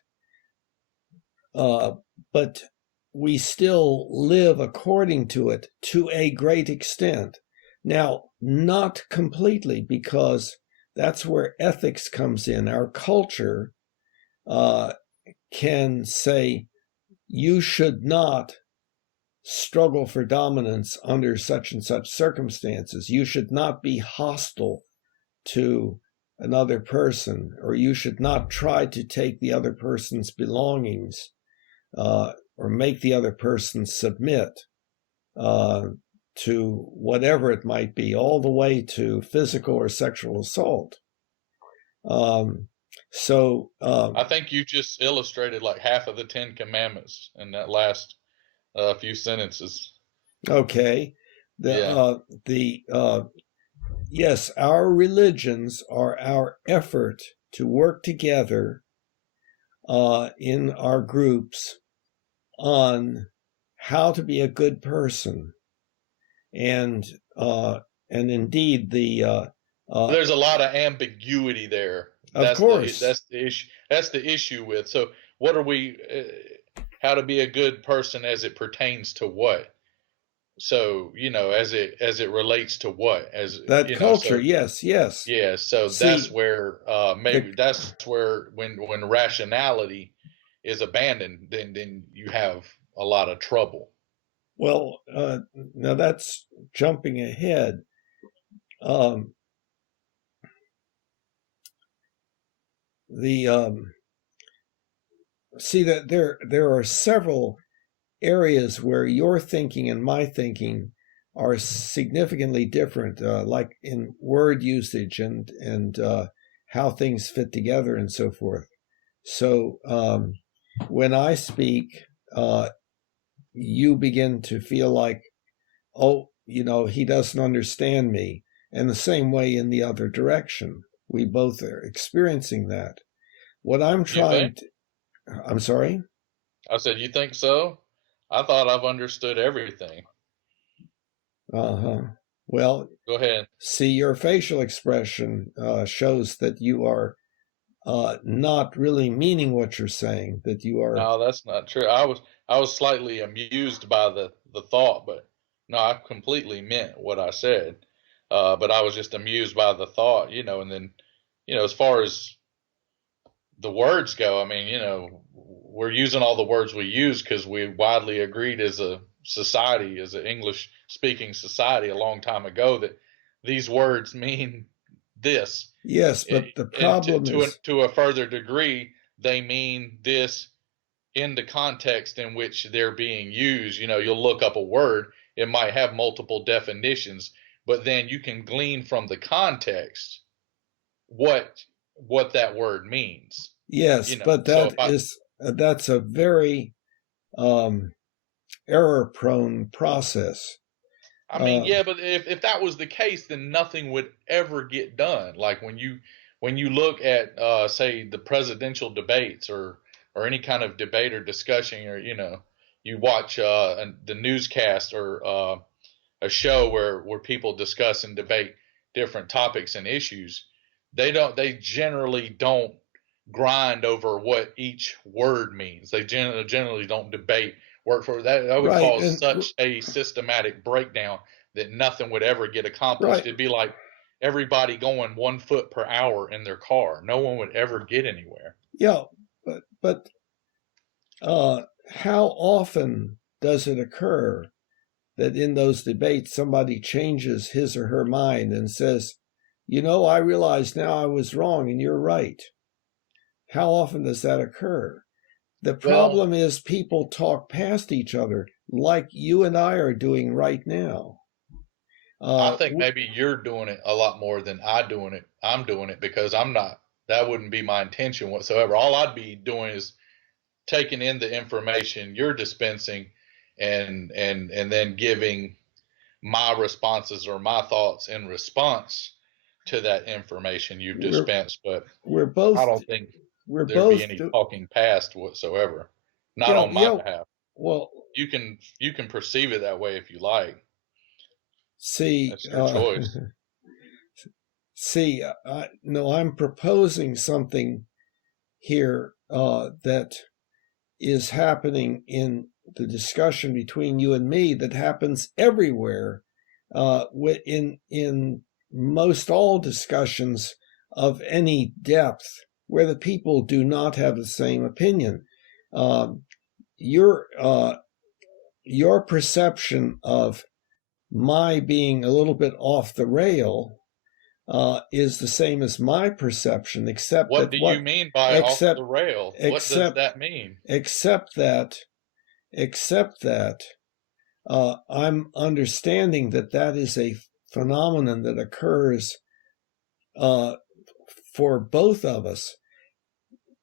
but we still live according to it to a great extent. Now, not completely, because that's where ethics comes in. Our culture can say, you should not struggle for dominance under such and such circumstances. You should not be hostile to another person, or you should not try to take the other person's belongings, or make the other person submit to whatever it might be, all the way to physical or sexual assault. I think you just illustrated like half of the 10 Commandments in that last few sentences. Okay. Yes, our religions are our effort to work together in our groups on how to be a good person, and indeed there's a lot of ambiguity there. Of course, that's the issue. That's the issue with. So, what are we? How to be a good person as it pertains to what? So as it relates to what? As that culture, yes. Yeah. So that's where that's where when rationality is abandoned, then you have a lot of trouble. Well, now that's jumping ahead. See that there are several areas where your thinking and my thinking are significantly different, like in word usage and how things fit together and so forth. So when I speak, you begin to feel like, oh, he doesn't understand me. And the same way in the other direction. We both are experiencing that. What I'm trying to... I'm sorry? I said, you think so? I thought I've understood everything. Uh-huh. Well, go ahead. See, your facial expression shows that you are not really meaning what you're saying, that you are... No, that's not true. I was slightly amused by the thought, but no, I completely meant what I said. But I was just amused by the thought, and then, as far as the words go, I mean, we're using all the words we use because we widely agreed as a society, as an English speaking society a long time ago, that these words mean this. Yes, but the problem is... To a further degree, they mean this in the context in which they're being used. You'll look up a word, it might have multiple definitions, but then you can glean from the context what that word means. Yes, but that's a very error-prone process. I mean, yeah, but if that was the case, then nothing would ever get done. Like when you look at say the presidential debates or any kind of debate or discussion, or you watch the newscast or a show where people discuss and debate different topics and issues, they generally don't grind over what each word means. They generally don't debate word for that. That would cause such a systematic breakdown that nothing would ever get accomplished. It'd be like everybody going 1 foot per hour in their car. No one would ever get anywhere. Yeah, but how often does it occur that in those debates somebody changes his or her mind and says, I realize now I was wrong and you're right. How often does that occur? The problem is people talk past each other like you and I are doing right now. I think maybe you're doing it a lot more than I'm doing it because I'm not. That wouldn't be my intention whatsoever. All I'd be doing is taking in the information you're dispensing and then giving my responses or my thoughts in response to that information you've dispensed. But I don't think there'd be any talking past whatsoever. Not on my behalf. Well, you can perceive it that way if you like. See, that's your choice. No, I'm proposing something here that is happening in the discussion between you and me that happens everywhere in most all discussions of any depth where the people do not have the same opinion. Your perception of my being a little bit off the rail is the same as my perception, except what do you mean by off the rail? What does that mean? Except that I'm understanding that is a phenomenon that occurs for both of us.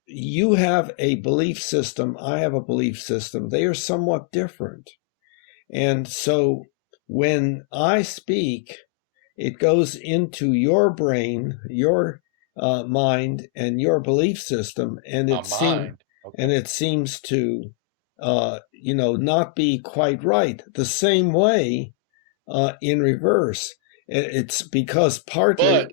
You have a belief system, I have a belief system. They are somewhat different. And so when I speak, it goes into your brain, your mind, and your belief system, and it seems to, not be quite right. The same way in reverse. It's because partly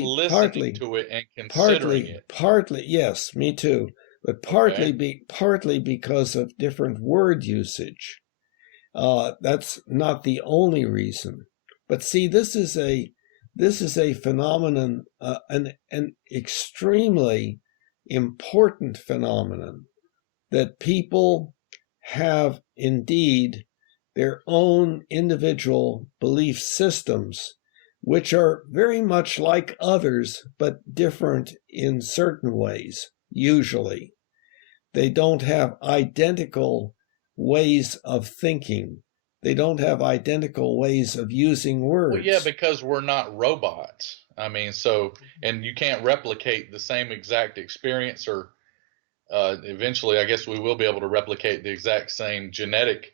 listening to it and considering it. Partly, yes, me too. But partly because of different word usage. That's not the only reason. But see, this is a phenomenon, an extremely important phenomenon, that people have indeed their own individual belief systems, which are very much like others, but different in certain ways, usually. They don't have identical ways of thinking. They don't have identical ways of using words. Well, yeah, because we're not robots. I mean, and you can't replicate the same exact experience, or eventually, I guess we will be able to replicate the exact same genetic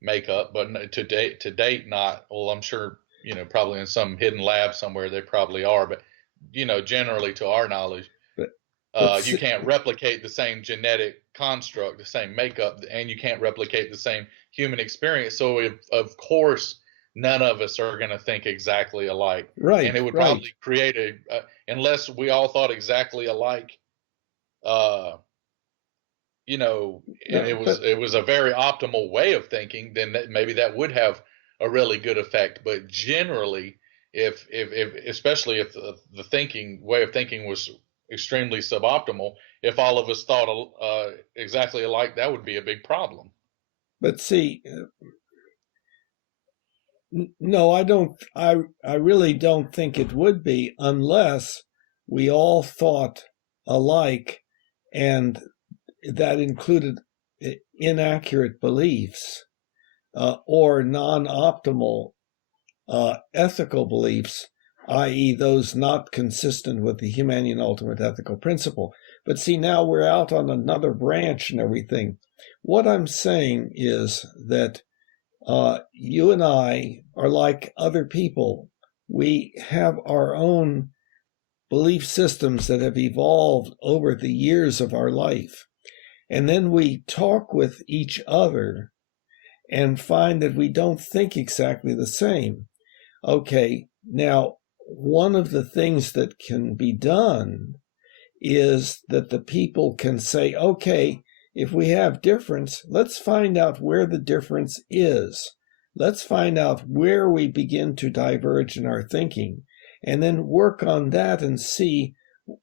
makeup, but to date, not. Well, I'm sure, probably in some hidden lab somewhere they probably are, but generally to our knowledge, you can't replicate the same genetic construct, the same makeup, and you can't replicate the same human experience. So of course, none of us are going to think exactly alike. Right. And it would probably create unless we all thought exactly alike, and it was a very optimal way of thinking, then maybe that would have a really good effect. But generally, if especially if the way of thinking was extremely suboptimal, if all of us thought exactly alike, that would be a big problem. But see, no, I don't. I really don't think it would be, unless we all thought alike, and that included inaccurate beliefs or non-optimal ethical beliefs, i.e. those not consistent with the Humanian Ultimate Ethical Principle. But see, now we're out on another branch and everything. What I'm saying is that you and I are like other people. We have our own belief systems that have evolved over the years of our life. And then we talk with each other and find that we don't think exactly the same. Okay, now, one of the things that can be done is that the people can say, okay, if we have difference, let's find out where the difference is. Let's find out where we begin to diverge in our thinking, and then work on that and see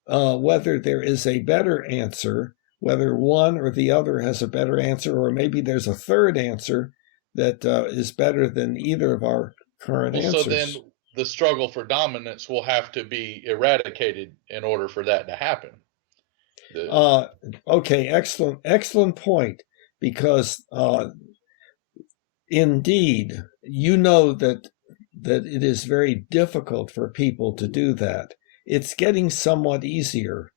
whether there is a better answer, whether one or the other has a better answer, or maybe there's a third answer that is better than either of our current answers. So then the struggle for dominance will have to be eradicated in order for that to happen. Okay, excellent point, because indeed, you know that it is very difficult for people to do that. It's getting somewhat easier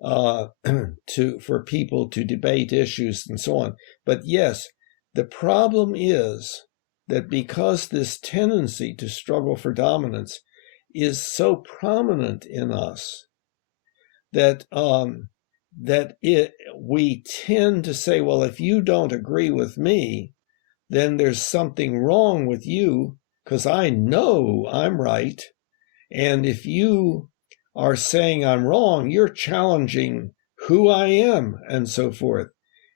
for people to debate issues and so on. But yes, the problem is that because this tendency to struggle for dominance is so prominent in us, that we tend to say, well, if you don't agree with me, then there's something wrong with you, because I know I'm right. And if you are saying I'm wrong, you're challenging who I am and so forth.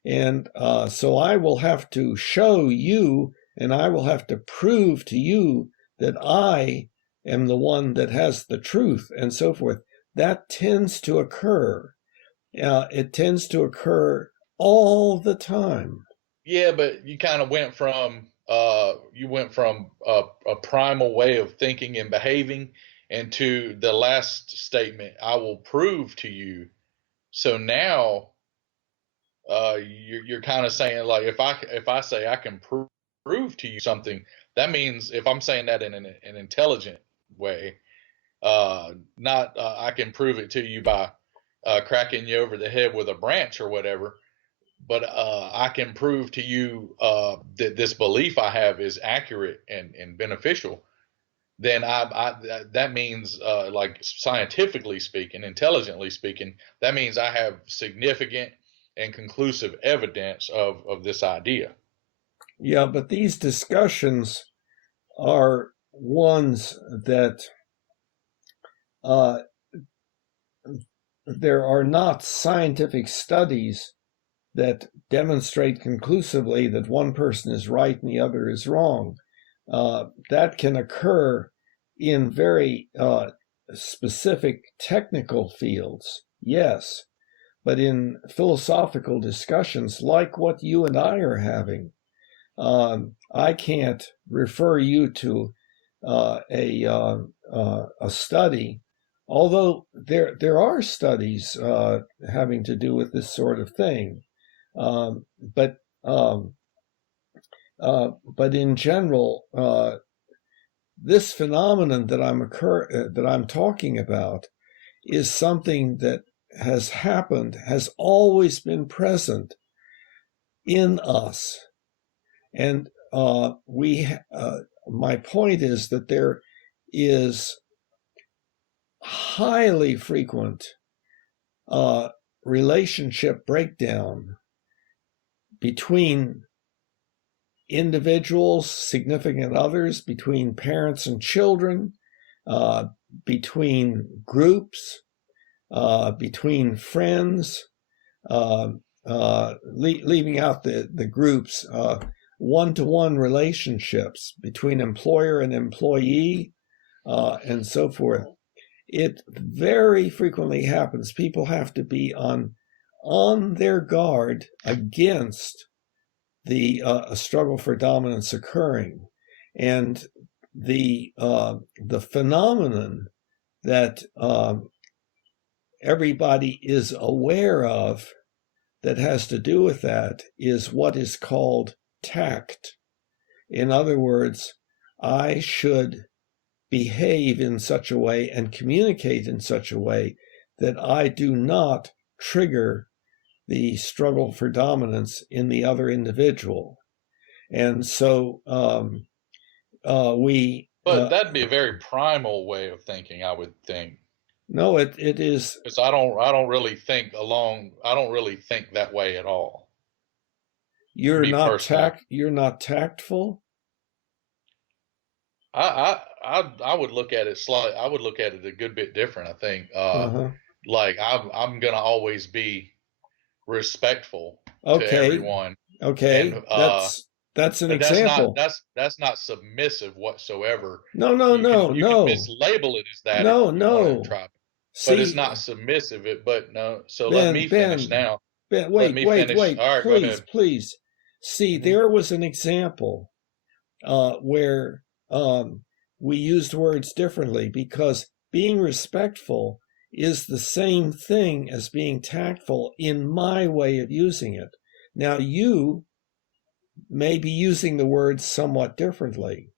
And so I will have to show you, and I will have to prove to you that I am the one that has the truth and so forth. That tends to occur. It tends to occur all the time. Yeah, but you kind of went from a primal way of thinking and behaving into the last statement, I will prove to you. So now you're kind of saying, like, if I say I can prove to you something, that means, if I'm saying that in an intelligent way, not I can prove it to you by cracking you over the head with a branch or whatever, but I can prove to you that this belief I have is accurate and beneficial. Then that means, like, scientifically speaking, intelligently speaking, that means I have significant and conclusive evidence of this idea. Yeah, but these discussions are ones that there are not scientific studies that demonstrate conclusively that one person is right and the other is wrong. That can occur in very specific technical fields, yes, but in philosophical discussions like what you and I are having, I can't refer you to a study, although there are studies having to do with this sort of thing. But in general, this phenomenon that I'm talking about is something that has happened, has always been present in us, and my point is that there is highly frequent relationship breakdown between individuals, significant others, between parents and children, between groups, between friends, leaving out the groups, one-to-one relationships between employer and employee, and so forth. It very frequently happens. People have to be on their guard against the struggle for dominance occurring, and the phenomenon that everybody is aware of that has to do with that is what is called tact. In other words, I should behave in such a way and communicate in such a way that I do not trigger the struggle for dominance in the other individual. And so But that'd be a very primal way of thinking, I would think. No, it is. Because I don't really think that way at all. You're Me not personally. You're not tactful. I would look at it I would look at it a good bit different, I think. Like, I'm gonna always be respectful to everyone. Okay. And that's an but example. That's not submissive whatsoever. No. You can mislabel it as that if you want to try. But it's not submissive. So let me finish now. Ben, Let me finish. All right, go ahead. Please. See, there was an example where we used words differently, because being respectful is the same thing as being tactful in my way of using it. Now, you may be using the words somewhat differently,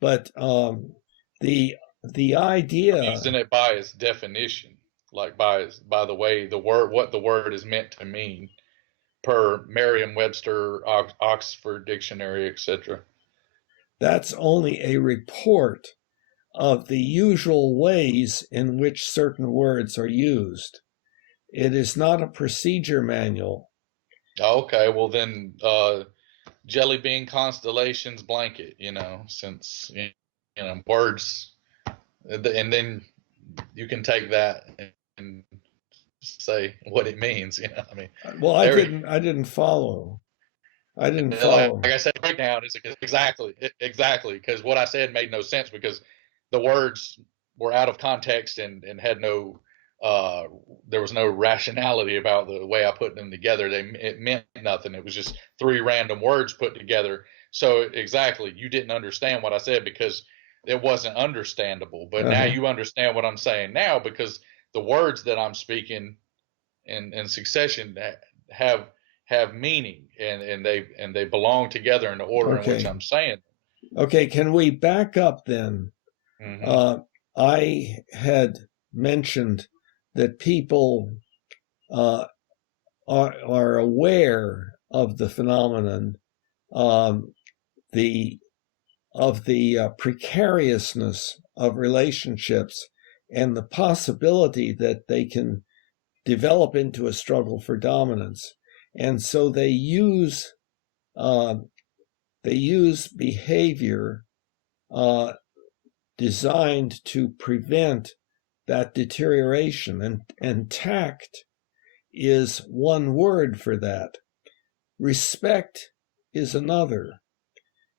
but the idea. I'm using it by its definition, like by the way what the word is meant to mean per Merriam-Webster, Oxford Dictionary, etc. That's only a report of the usual ways in which certain words are used. It is not a procedure manual. Okay, well then, jelly bean constellations blanket, since words, and then you can take that and say what it means. I mean, Well, I there. didn't follow. I didn't Like follow. I said, breakdown is exactly because what I said made no sense because the words were out of context and had no there was no rationality about the way I put them together. It meant nothing. It was just three random words put together. So exactly, you didn't understand what I said because it wasn't understandable. But now you understand what I'm saying now because the words that I'm speaking in succession have meaning and they belong together in the order in which Okay. I'm saying. Okay, can we back up then? I had mentioned that people are aware of the phenomenon, the precariousness of relationships and the possibility that they can develop into a struggle for dominance, and so they use behavior designed to prevent that deterioration, and tact is one word for that. Respect is another.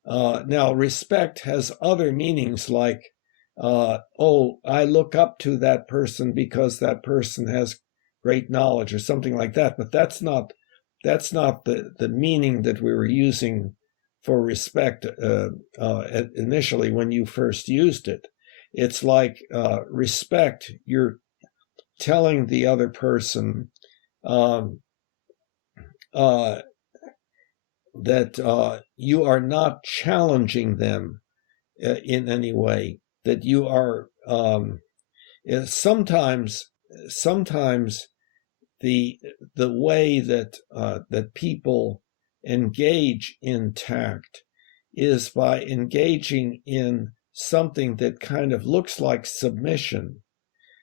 Now, respect has other meanings like, oh, I look up to that person because that person has great knowledge or something like that. But that's not the meaning that we were using for respect initially when you first used it. It's like respect. You're telling the other person that you are not challenging them in any way, that you are sometimes the way that people engage in tact is by engaging in something that kind of looks like submission.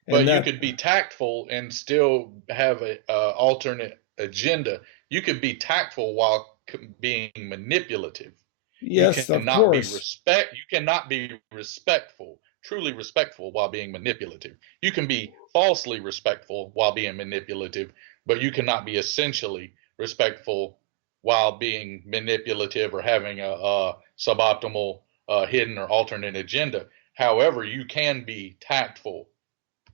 But you could be tactful and still have a alternate agenda. You could be tactful while being manipulative. Yes, of course. You cannot be respectful, truly respectful while being manipulative. You can be falsely respectful while being manipulative, but you cannot be essentially respectful while being manipulative or having a suboptimal hidden or alternate agenda. However, you can be tactful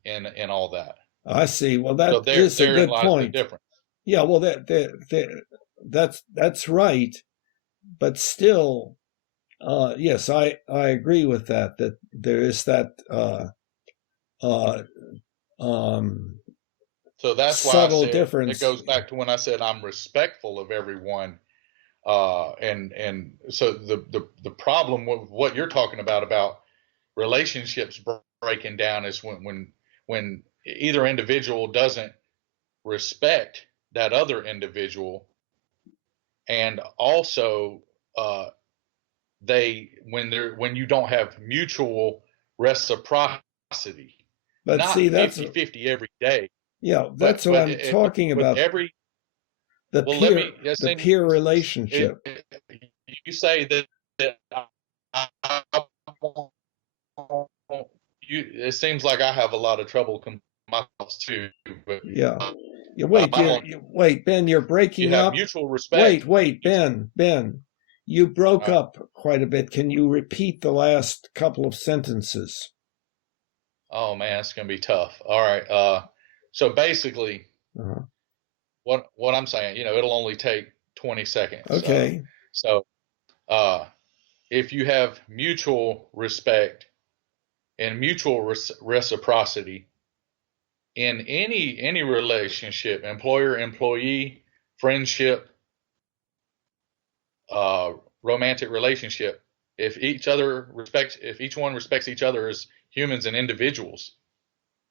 in all that. I see. Well, that is a good point. The difference. Yeah, well, that's right, but still, yes, I agree with that. That there is that so that's subtle why I said difference. It goes back to when I said I'm respectful of everyone, and so the problem with what you're talking about relationships breaking down is when either individual doesn't respect that other individual, and also when you don't have mutual reciprocity. But Not see, that's 50-50 every day. Yeah, that's what I'm talking about. The peer relationship. You say that it seems like I have a lot of trouble coming my thoughts too. But yeah. Wait, Ben, you're breaking you have up. Mutual respect. Wait, Ben, you broke up quite a bit. Can you repeat the last couple of sentences? Oh man, it's gonna be tough. All right. So basically, what I'm saying, it'll only take 20 seconds. Okay. So if you have mutual respect and mutual reciprocity in any relationship, employer employee, friendship, uh, romantic relationship, if each one respects each other as humans and individuals,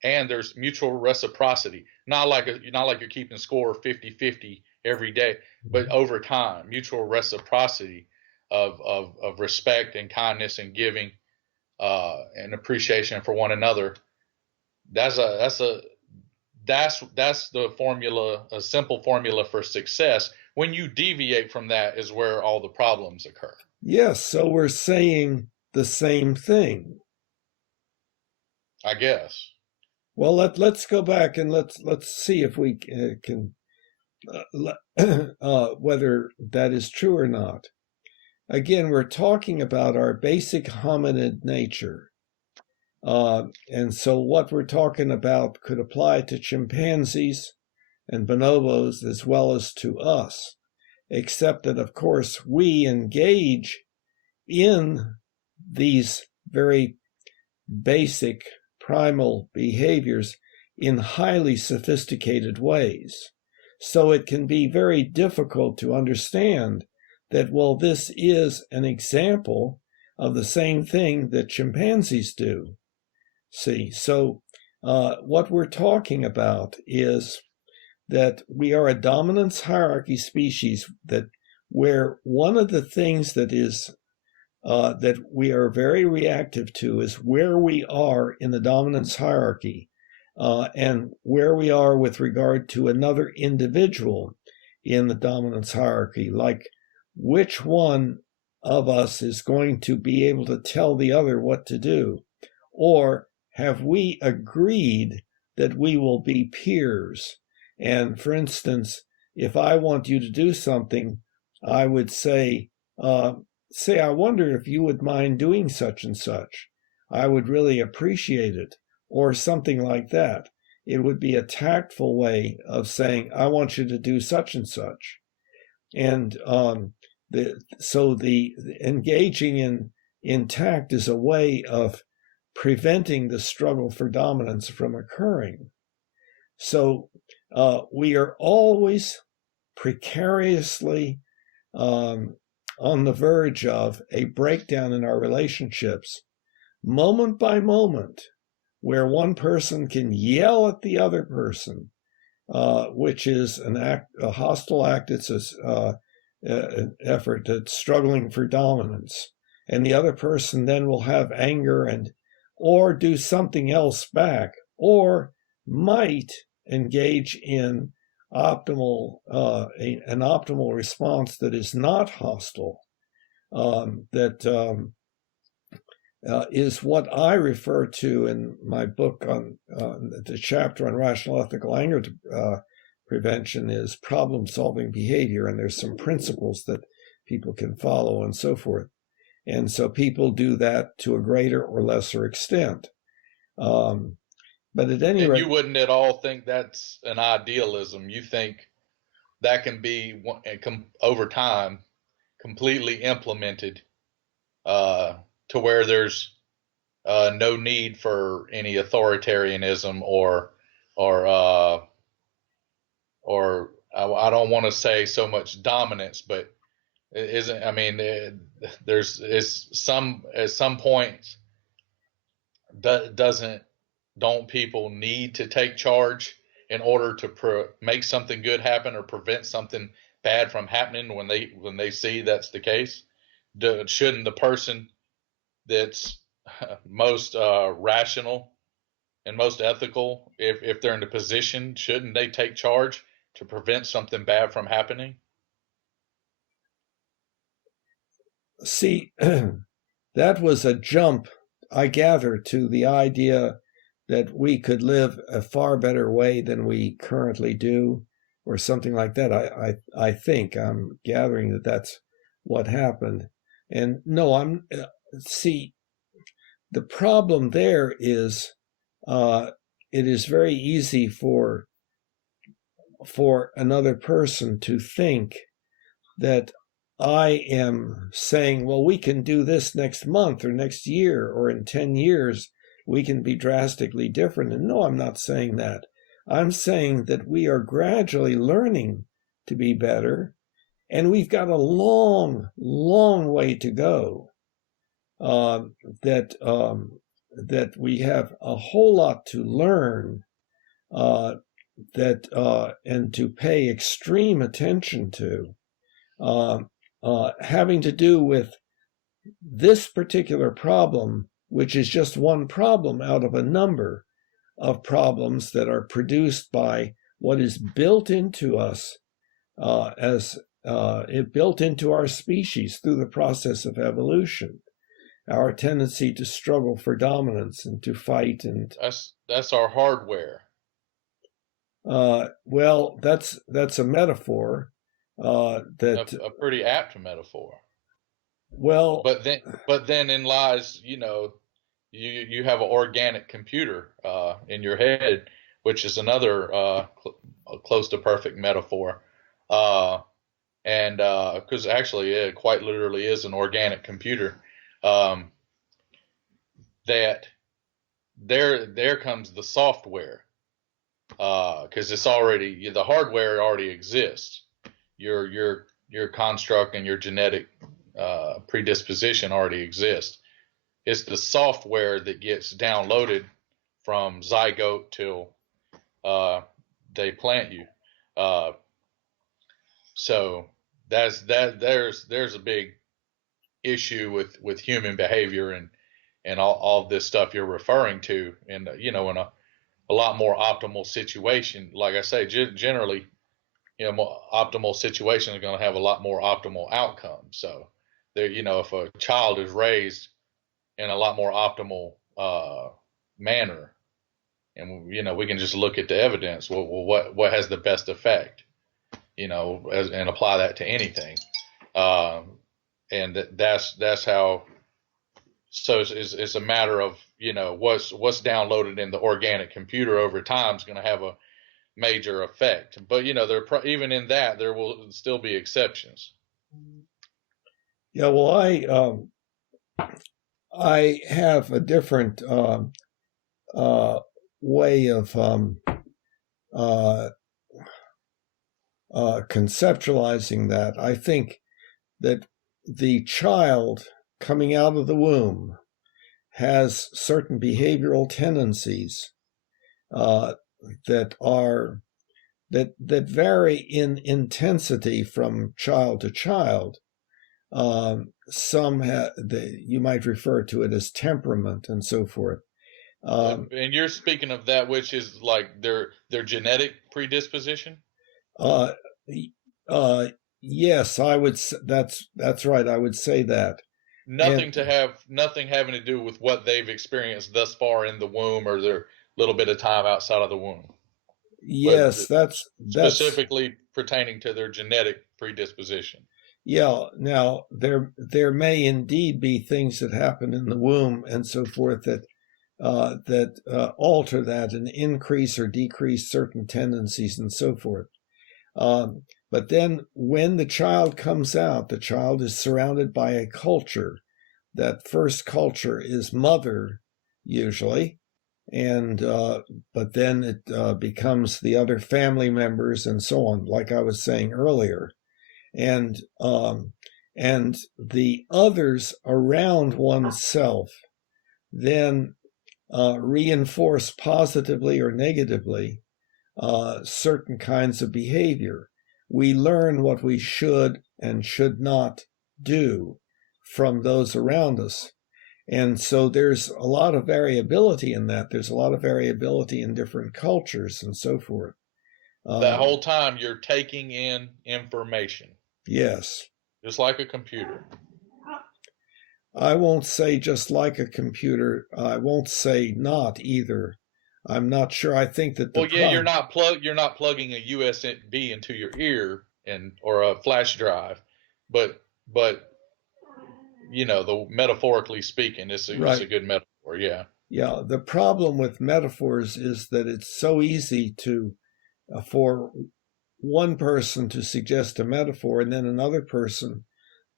and there's mutual reciprocity, not like you're keeping score 50-50 every day, but over time, mutual reciprocity of respect and kindness and giving, and appreciation for one another. That's the formula, a simple formula for success. When you deviate from that is where all the problems occur. Yes, so we're saying the same thing, I guess. Well, let's go back and let's see if we can whether that is true or not. Again, we're talking about our basic hominid nature. And so what we're talking about could apply to chimpanzees and bonobos as well as to us, except that, of course, we engage in these very basic primal behaviors in highly sophisticated ways. So it can be very difficult to understand that, well, this is an example of the same thing that chimpanzees do. See, so what we're talking about is that we are a dominance hierarchy species, that where one of the things that is that we are very reactive to is where we are in the dominance hierarchy, and where we are with regard to another individual in the dominance hierarchy, like which one of us is going to be able to tell the other what to do, or have we agreed that we will be peers? And for instance, if I want you to do something, I would say, I wonder if you would mind doing such and such. I would really appreciate it, or something like that. It would be a tactful way of saying, I want you to do such and such. And the engaging in tact is a way of preventing the struggle for dominance from occurring. So we are always precariously on the verge of a breakdown in our relationships, moment by moment, where one person can yell at the other person, which is a hostile act. It's an effort that's struggling for dominance, and the other person then will have anger or do something else back, or might engage in an optimal response that is not hostile, is what I refer to in my book on the chapter on rational ethical anger prevention is problem-solving behavior, and there's some principles that people can follow and so forth. And so people do that to a greater or lesser extent. But at any rate, you wouldn't at all think that's an idealism. You think that can be over time completely implemented to where there's no need for any authoritarianism or I don't want to say so much dominance, but isn't, I mean, there's at some point don't people need to take charge in order to make something good happen or prevent something bad from happening when they see that's the case? Shouldn't the person that's most rational and most ethical, if they're in a position, shouldn't they take charge to prevent something bad from happening? See, that was a jump, I gather, to the idea that we could live a far better way than we currently do, or something like that. I think I'm gathering that that's what happened. And no, see, the problem there is it is very easy for another person to think that I am saying, well, we can do this next month or next year or in 10 years, we can be drastically different. And no, I'm not saying that. I'm saying that we are gradually learning to be better, and we've got a long, long way to go. That we have a whole lot to learn, and to pay extreme attention to. Having to do with this particular problem, which is just one problem out of a number of problems that are produced by what is built into us built into our species through the process of evolution, our tendency to struggle for dominance and to fight. And that's our hardware. Well, that's a metaphor. That a pretty apt metaphor. Well, but then in lies, you have an organic computer in your head, which is another close to perfect metaphor. And because actually it quite literally is an organic computer. That there comes the software, because it's already, the hardware already exists. Your construct and your genetic predisposition already exists. It's the software that gets downloaded from zygote till they plant you. So there's a big issue with human behavior and all this stuff you're referring to, and in a lot more optimal situation. Like I say, generally, more optimal situations are going to have a lot more optimal outcomes. So there, if a child is raised in a lot more optimal manner, and we can just look at the evidence. Well, what has the best effect? And apply that to anything. And that's how. So it's a matter of what's downloaded in the organic computer over time is going to have a major effect. But even in that, there will still be exceptions. Yeah, well, I have a different way of conceptualizing that. I think that the child coming out of the womb has certain behavioral tendencies that vary in intensity from child to child. Some you might refer to it as temperament and so forth. And you're speaking of that which is like their genetic predisposition? Yes, I would. That's right. I would say that. Nothing having to do with what they've experienced thus far in the womb or their little bit of time outside of the womb. Yes, that's specifically pertaining to their genetic predisposition. Yeah. Now there may indeed be things that happen in the womb and so forth that alter that and increase or decrease certain tendencies and so forth. But then when the child comes out, the child is surrounded by a culture. That first culture is mother, usually, and but then it becomes the other family members and so on, like I was saying earlier, and the others around oneself then reinforce positively or negatively certain kinds of behavior. We learn what we should and should not do from those around us. And so there's a lot of variability in that. There's a lot of variability in different cultures and so forth. The whole time you're taking in information. Yes. Just like a computer. I won't say just like a computer. I won't say not either. I'm not sure. I think that you're not plugging a USB into your ear or a flash drive, but the metaphorically speaking, it's a good metaphor. Yeah. Yeah. The problem with metaphors is that it's so easy for one person to suggest a metaphor and then another person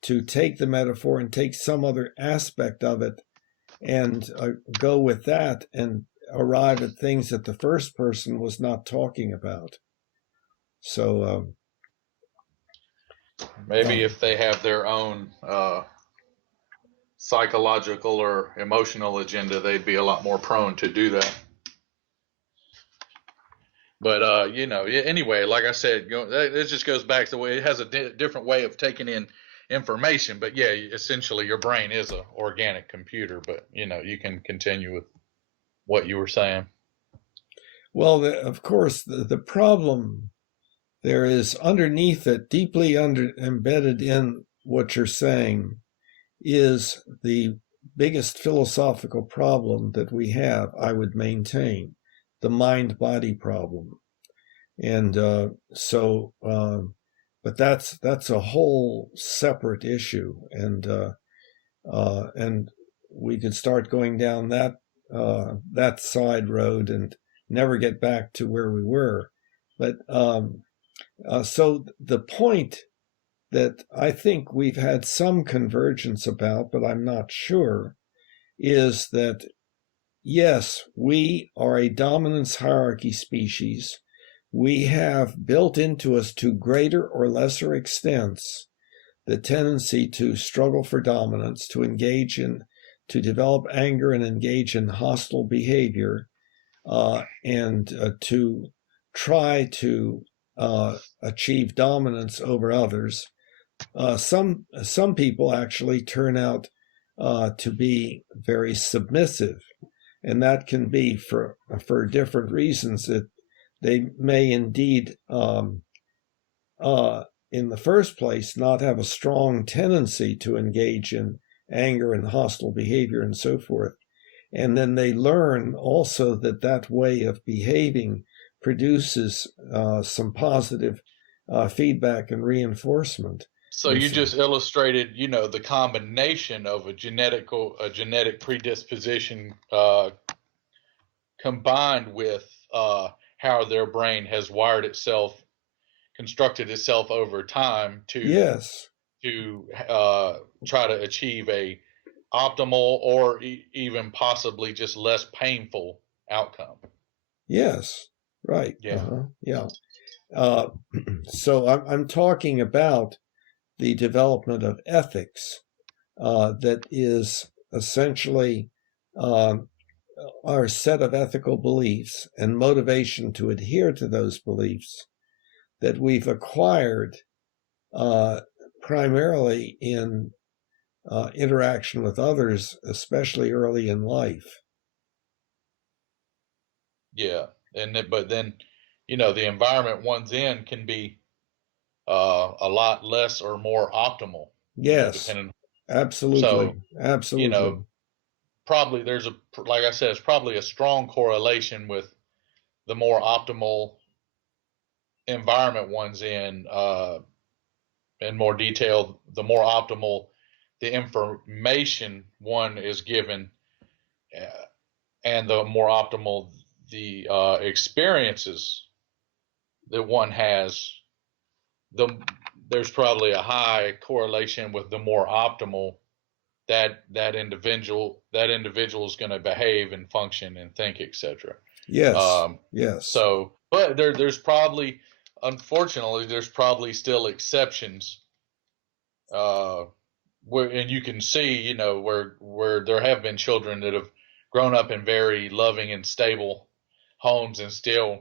to take the metaphor and take some other aspect of it and go with that and arrive at things that the first person was not talking about. So maybe if they have their own psychological or emotional agenda, they'd be a lot more prone to do that. But anyway, like I said, it just goes back to the way it has a different way of taking in information. But yeah, essentially, your brain is an organic computer. But you can continue with what you were saying. Well, of course, the problem there is underneath it, deeply embedded in what you're saying, is the biggest philosophical problem that we have, I would maintain, the mind-body problem. And but that's a whole separate issue, and we could start going down that side road and never get back to where we were. But so the point that I think we've had some convergence about, but I'm not sure, is that yes, we are a dominance hierarchy species. We have built into us to greater or lesser extents the tendency to struggle for dominance, to develop anger and engage in hostile behavior, and to try to achieve dominance over others. Some people actually turn out to be very submissive, and that can be for different reasons. That they may indeed, in the first place, not have a strong tendency to engage in anger and hostile behavior and so forth. And then they learn also that way of behaving produces some positive feedback and reinforcement. So you just illustrated, the combination of a genetic predisposition combined with how their brain has constructed itself over time to try to achieve a optimal or even possibly just less painful outcome. Yes, right. Yeah. Yeah. So I'm talking about the development of ethics that is essentially our set of ethical beliefs and motivation to adhere to those beliefs that we've acquired primarily in interaction with others, especially early in life. Yeah, but then, the environment one's in can be a lot less or more optimal. Yes, absolutely. So, absolutely. Probably like I said, it's probably a strong correlation with the more optimal environment one's in more detail, the more optimal the information one is given, and the more optimal the experiences that one has, there's probably a high correlation with the more optimal that individual is going to behave and function and think, etc. Yes. Yes. So, but there's probably, unfortunately, there's probably still exceptions. And you can see, where there have been children that have grown up in very loving and stable homes and still,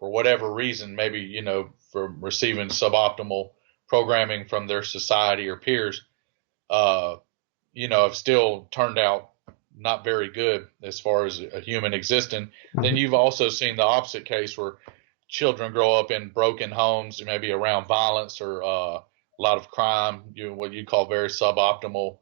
for whatever reason, maybe, for receiving suboptimal programming from their society or peers, have still turned out not very good as far as a human existing. Mm-hmm. Then you've also seen the opposite case where children grow up in broken homes, maybe around violence or a lot of crime, what you call very suboptimal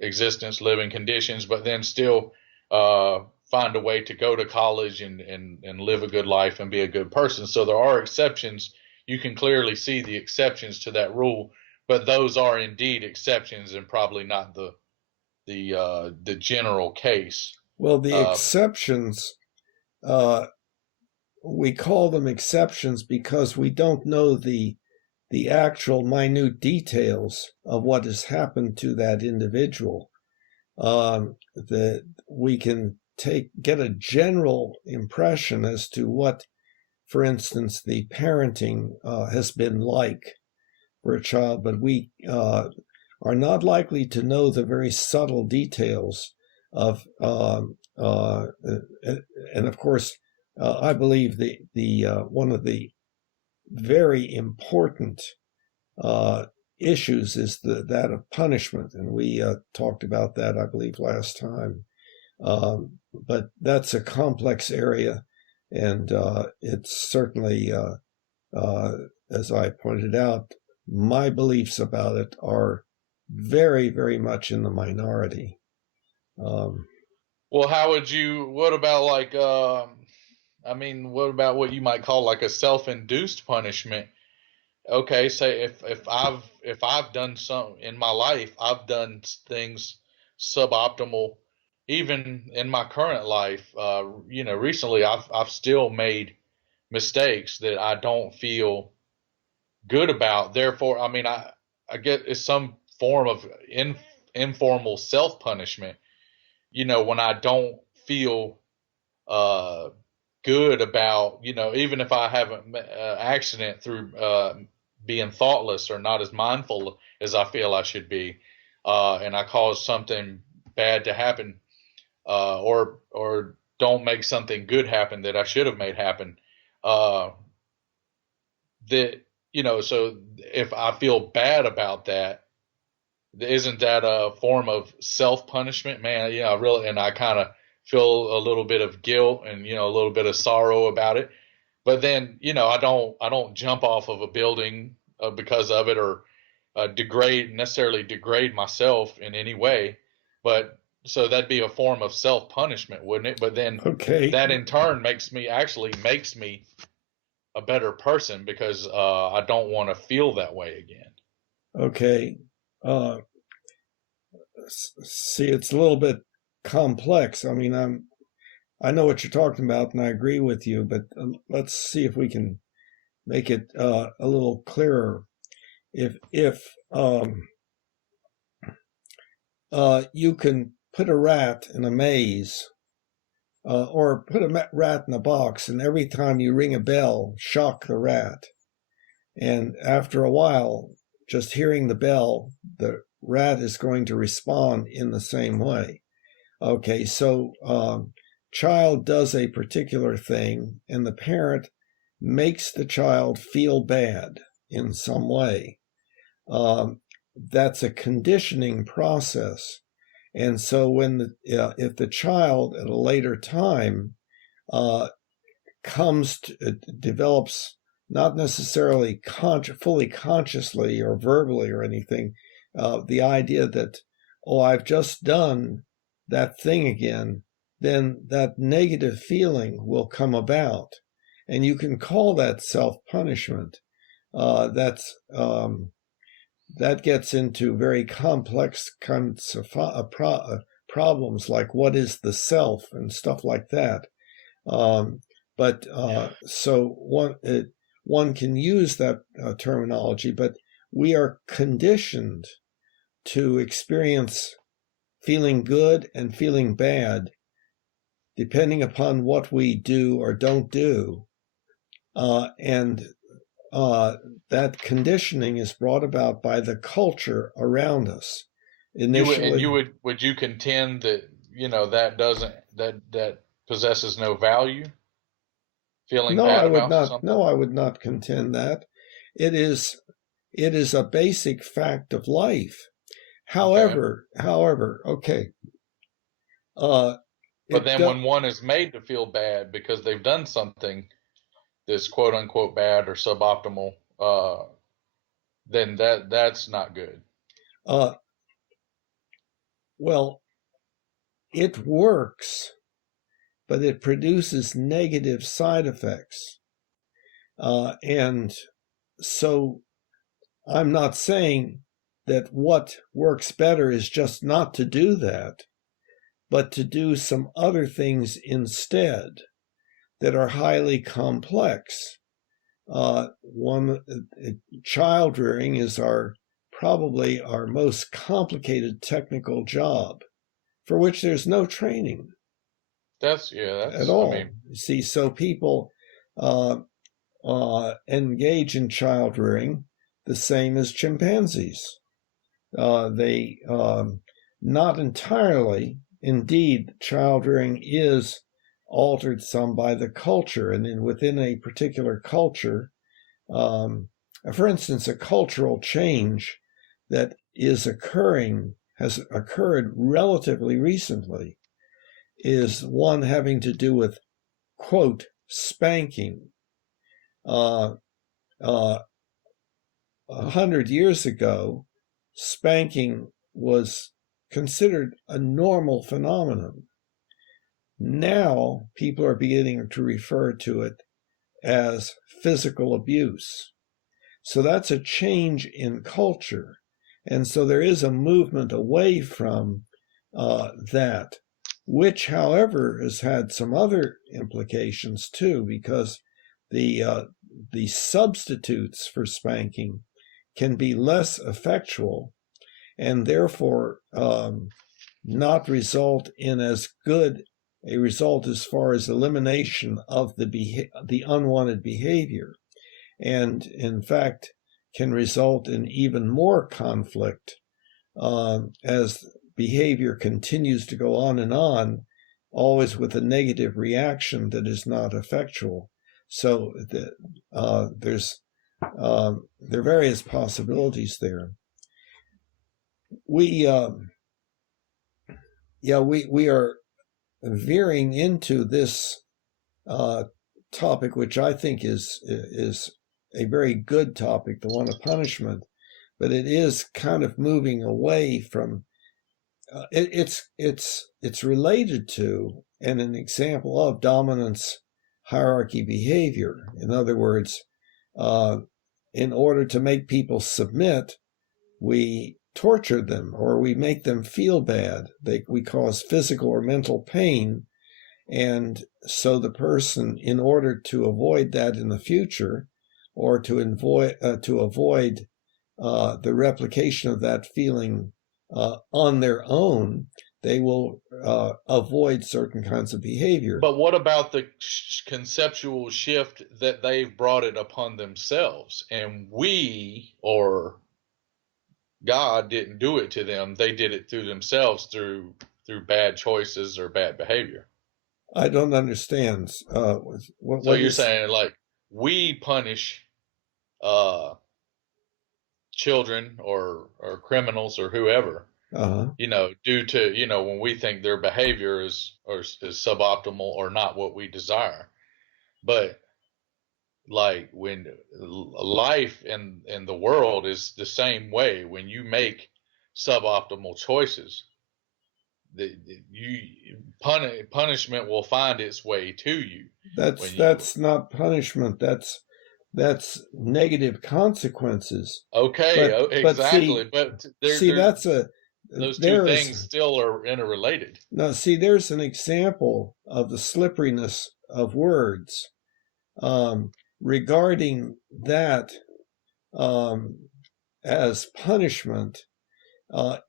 existence, living conditions, but then still find a way to go to college and live a good life and be a good person. So there are exceptions. You can clearly see the exceptions to that rule, but those are indeed exceptions and probably not the general case. Well, the exceptions, we call them exceptions because we don't know the the actual minute details of what has happened to that individual. That we can get a general impression as to what, for instance, the parenting has been like for a child, but we are not likely to know the very subtle details of, and of course, I believe the one of the very important issues is that of punishment, and we talked about that, I believe, last time. But that's a complex area, and it's certainly, as I pointed out, my beliefs about it are very, very much in the minority. Well, how would you? What about like? What about what you might call like a self-induced punishment? Okay, say if I've done some in my life, I've done things suboptimal, even in my current life. Recently I've still made mistakes that I don't feel good about. Therefore, I get it's some form of informal self punishment. When I don't feel uh, good about, even if I have an accident through being thoughtless or not as mindful as I feel I should be, and I cause something bad to happen, or don't make something good happen that I should have made happen. Uh, that so if I feel bad about that, isn't that a form of self punishment, man? Yeah, really, and I kind of feel a little bit of guilt and a little bit of sorrow about it. But then I don't jump off of a building because of it, or necessarily degrade myself in any way. But so that'd be a form of self punishment, wouldn't it? But then Okay. that in turn makes me a better person because I don't want to feel that way again. Okay. See, it's a little bit complex. I mean, I know what you're talking about, and I agree with you. But let's see if we can make it a little clearer. If you can put a rat in a maze, or put a rat in a box, and every time you ring a bell, shock the rat, and after a while, just hearing the bell, the rat is going to respond in the same way. Okay, so child does a particular thing, and the parent makes the child feel bad in some way. That's a conditioning process. And so if the child at a later time develops not necessarily fully consciously or verbally or anything, the idea that, oh, I've just done that thing again, then that negative feeling will come about. And you can call that self-punishment. That gets into very complex kinds of problems, like what is the self and stuff like that. So one can use that terminology, but we are conditioned to experience feeling good and feeling bad depending upon what we do or don't do. That conditioning is brought about by the culture around us. Initially, Would you contend that that possesses no value? Feeling no, bad I would about not. something? No, I would not contend that. It is a basic fact of life. However, okay. But then when one is made to feel bad because they've done something that's quote unquote bad or suboptimal, then that's not good. Well, it works, but it produces negative side effects. And so I'm not saying that what works better is just not to do that, but to do some other things instead that are highly complex. child rearing is probably our most complicated technical job, for which there's no training at all. I mean, you see, so people engage in child rearing the same as chimpanzees. They not entirely. Indeed, child rearing is altered some by the culture, and within a particular culture, for instance, a cultural change that has occurred relatively recently is one having to do with, quote, spanking. 100 years ago, spanking was considered a normal phenomenon. Now, people are beginning to refer to it as physical abuse. So that's a change in culture. And so there is a movement away from that, which, however, has had some other implications too, because the substitutes for spanking can be less effectual and therefore not result in as good a result as far as elimination of the unwanted behavior, and in fact can result in even more conflict as behavior continues to go on, always with a negative reaction that is not effectual. So there are various possibilities there. We are veering into this topic, which I think is a very good topic, the one of punishment, but it is kind of moving away from. It's related to and an example of dominance hierarchy behavior. In other words, in order to make people submit, we torture them or we make them feel bad. We cause physical or mental pain. And so the person, in order to avoid that in the future, or to avoid the replication of that feeling on their own, they will avoid certain kinds of behavior. But what about the conceptual shift that they've brought it upon themselves? And we, or God, didn't do it to them. They did it through themselves through bad choices or bad behavior. I don't understand. So you're saying like we punish children or criminals or whoever, due to, when we think their behavior is suboptimal or not what we desire. But like when life in the world is the same way, when you make suboptimal choices, punishment will find its way to you. That's not punishment. That's negative consequences. Okay, exactly. But those two things still are interrelated. No, see, there's an example of the slipperiness of words. Regarding that as punishment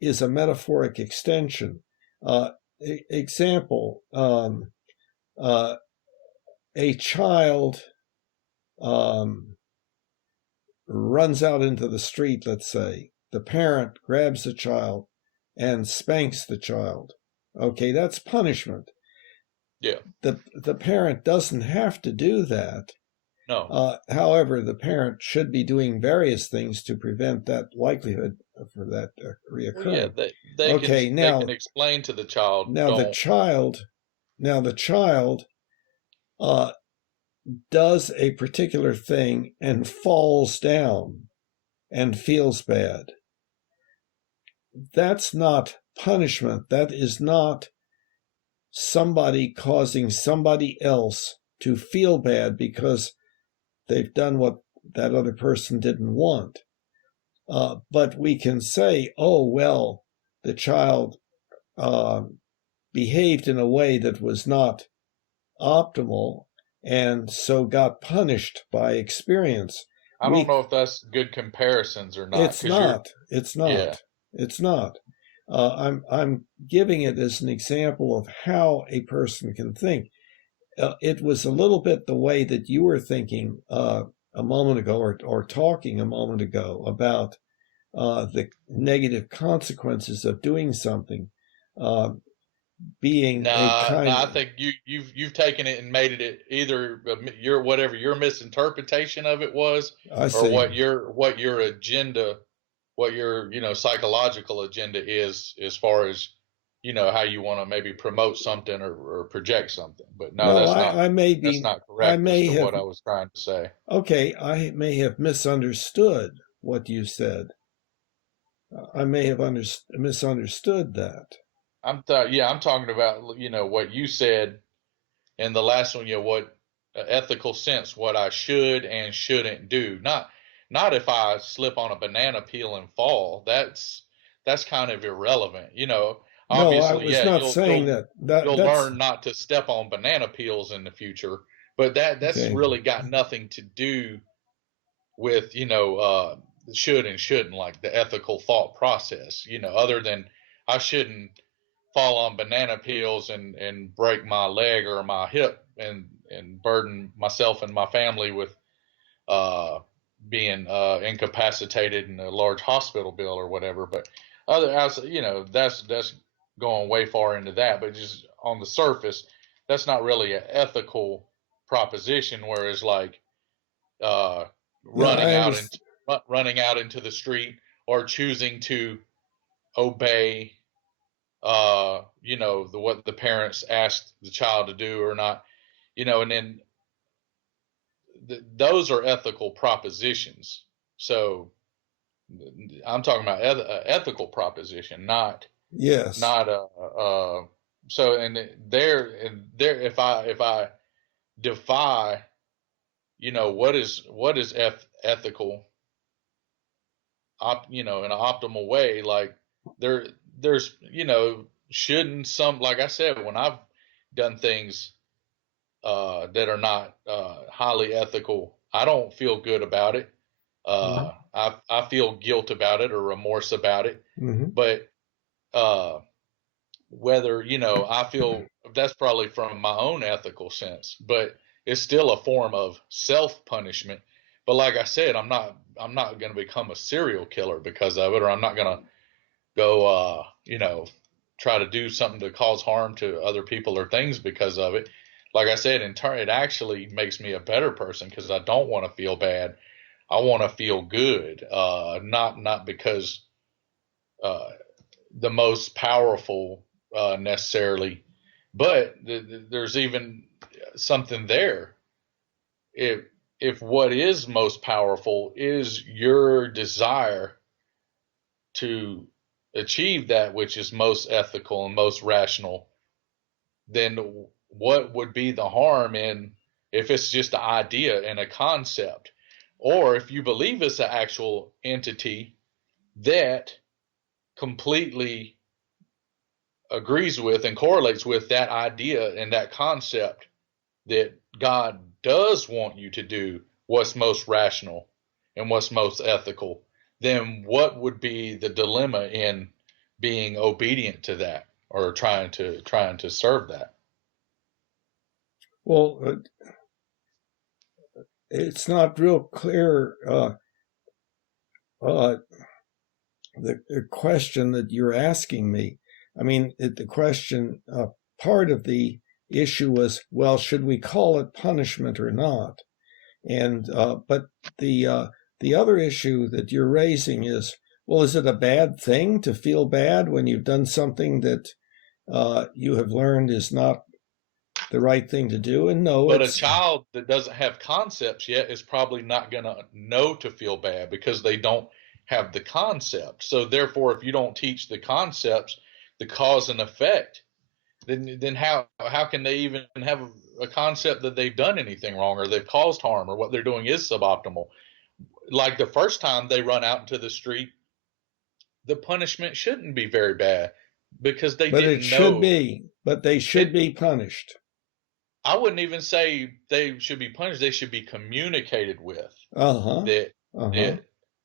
is a metaphoric extension. Example, a child runs out into the street, let's say. The parent grabs the child and spanks the child. Okay, that's punishment. Yeah. The parent doesn't have to do that. No. However, the parent should be doing various things to prevent that likelihood for that reoccurring. Well, yeah, they can explain to the child. The child does a particular thing and falls down and feels bad. That's not punishment. That is not somebody causing somebody else to feel bad because they've done what that other person didn't want. But we can say, oh, well, the child behaved in a way that was not optimal, and so got punished by experience. I don't know if that's good comparisons or not, It's because you're, not. It's yeah. not. It's not. I'm giving it as an example of how a person can think. It was a little bit the way that you were thinking a moment ago, or talking a moment ago about the negative consequences of doing something, being a Nah, kind. nah, I think you've taken it and made it either your whatever your misinterpretation of it was, I or see. what your agenda, what your psychological agenda is, as far as how you want to maybe promote something, or project something. But no, No, that's not I correct as may to have. what I was trying to say. Okay, I may have misunderstood what you said. I may have misunderstood that. I'm talking about what you said in the last one. What ethical sense, what I should and shouldn't do. Not if I slip on a banana peel and fall. That's kind of irrelevant. No, I Obviously, was yeah, not saying that. you'll That's learn not to step on banana peels in the future, but that's okay. really got nothing to do with should and shouldn't, like the ethical thought process. Other than I shouldn't fall on banana peels and break my leg or my hip and burden myself and my family with uh, being incapacitated in a large hospital bill or whatever. But that's going way far into that. But just on the surface, that's not really an ethical proposition. Whereas like uh, Yeah, running I out understand. into running out into the street, or choosing to obey what the parents asked the child to do or not, and then those are ethical propositions. So I'm talking about ethical proposition, Yes. not so and there if I defy what is ethical, in an optimal way, like there's shouldn't some, like I said, when I've done things that are not highly ethical, I don't feel good about it. Mm-hmm. I feel guilt about it or remorse about it. Mm-hmm. But uh, whether I feel that's probably from my own ethical sense, but it's still a form of self punishment. But like I said, I'm not going to become a serial killer because of it, or I'm not going to go try to do something to cause harm to other people or things because of it. Like I said, in turn, it actually makes me a better person because I don't want to feel bad. I want to feel good, not because uh, the most powerful necessarily, but there's even something there. If what is most powerful is your desire to achieve that which is most ethical and most rational, then what would be the harm in if it's just an idea and a concept? Or if you believe it's an actual entity that completely agrees with and correlates with that idea and that concept, that God does want you to do what's most rational and what's most ethical, then what would be the dilemma in being obedient to that, or trying to serve that? Well, it's not real clear. Uh, the question that you're asking me. I mean, the question, part of the issue was, well, should we call it punishment or not? And but the other issue that you're raising is, well, is it a bad thing to feel bad when you've done something that you have learned is not the right thing to do? And no, But a it's child that doesn't have concepts yet is probably not going to know to feel bad because they don't have the concept. So therefore, if you don't teach the concepts, the cause and effect, then how can they even have a concept that they've done anything wrong or they've caused harm or what they're doing is suboptimal? Like the first time they run out into the street, the punishment shouldn't be very bad because they but it didn't should know be, but they should it. be punished. I wouldn't even say they should be punished. They should be communicated with. Uh-huh. That Uh-huh. that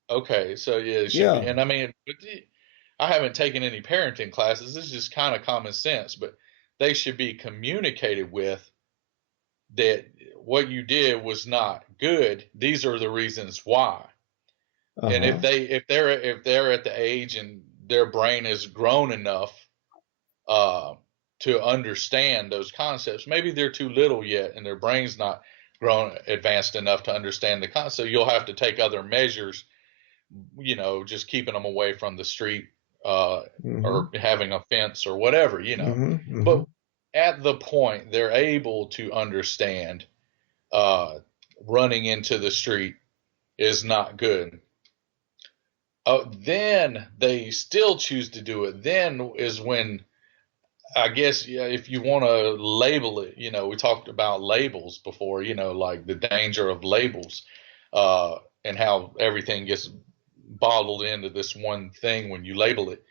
okay, so yeah, it should be. Yeah. And I mean, I haven't taken any parenting classes. This is just kind of common sense, but they should be communicated with that what you did was not good. These are the reasons why. And Uh-huh. if they're at the age and their brain has grown enough uh, to understand those concepts, maybe they're too little yet, and their brain's not grown advanced enough to understand the concept. You'll have to take other measures, just keeping them away from the street, Mm-hmm. or having a fence or whatever. Mm-hmm. Mm-hmm. But at the point they're able to understand, uh, running into the street is not good. Then they still choose to do it. Then is when, I guess, yeah, if you want to label it, we talked about labels before, like the danger of labels, and how everything gets bottled into this one thing when you label it.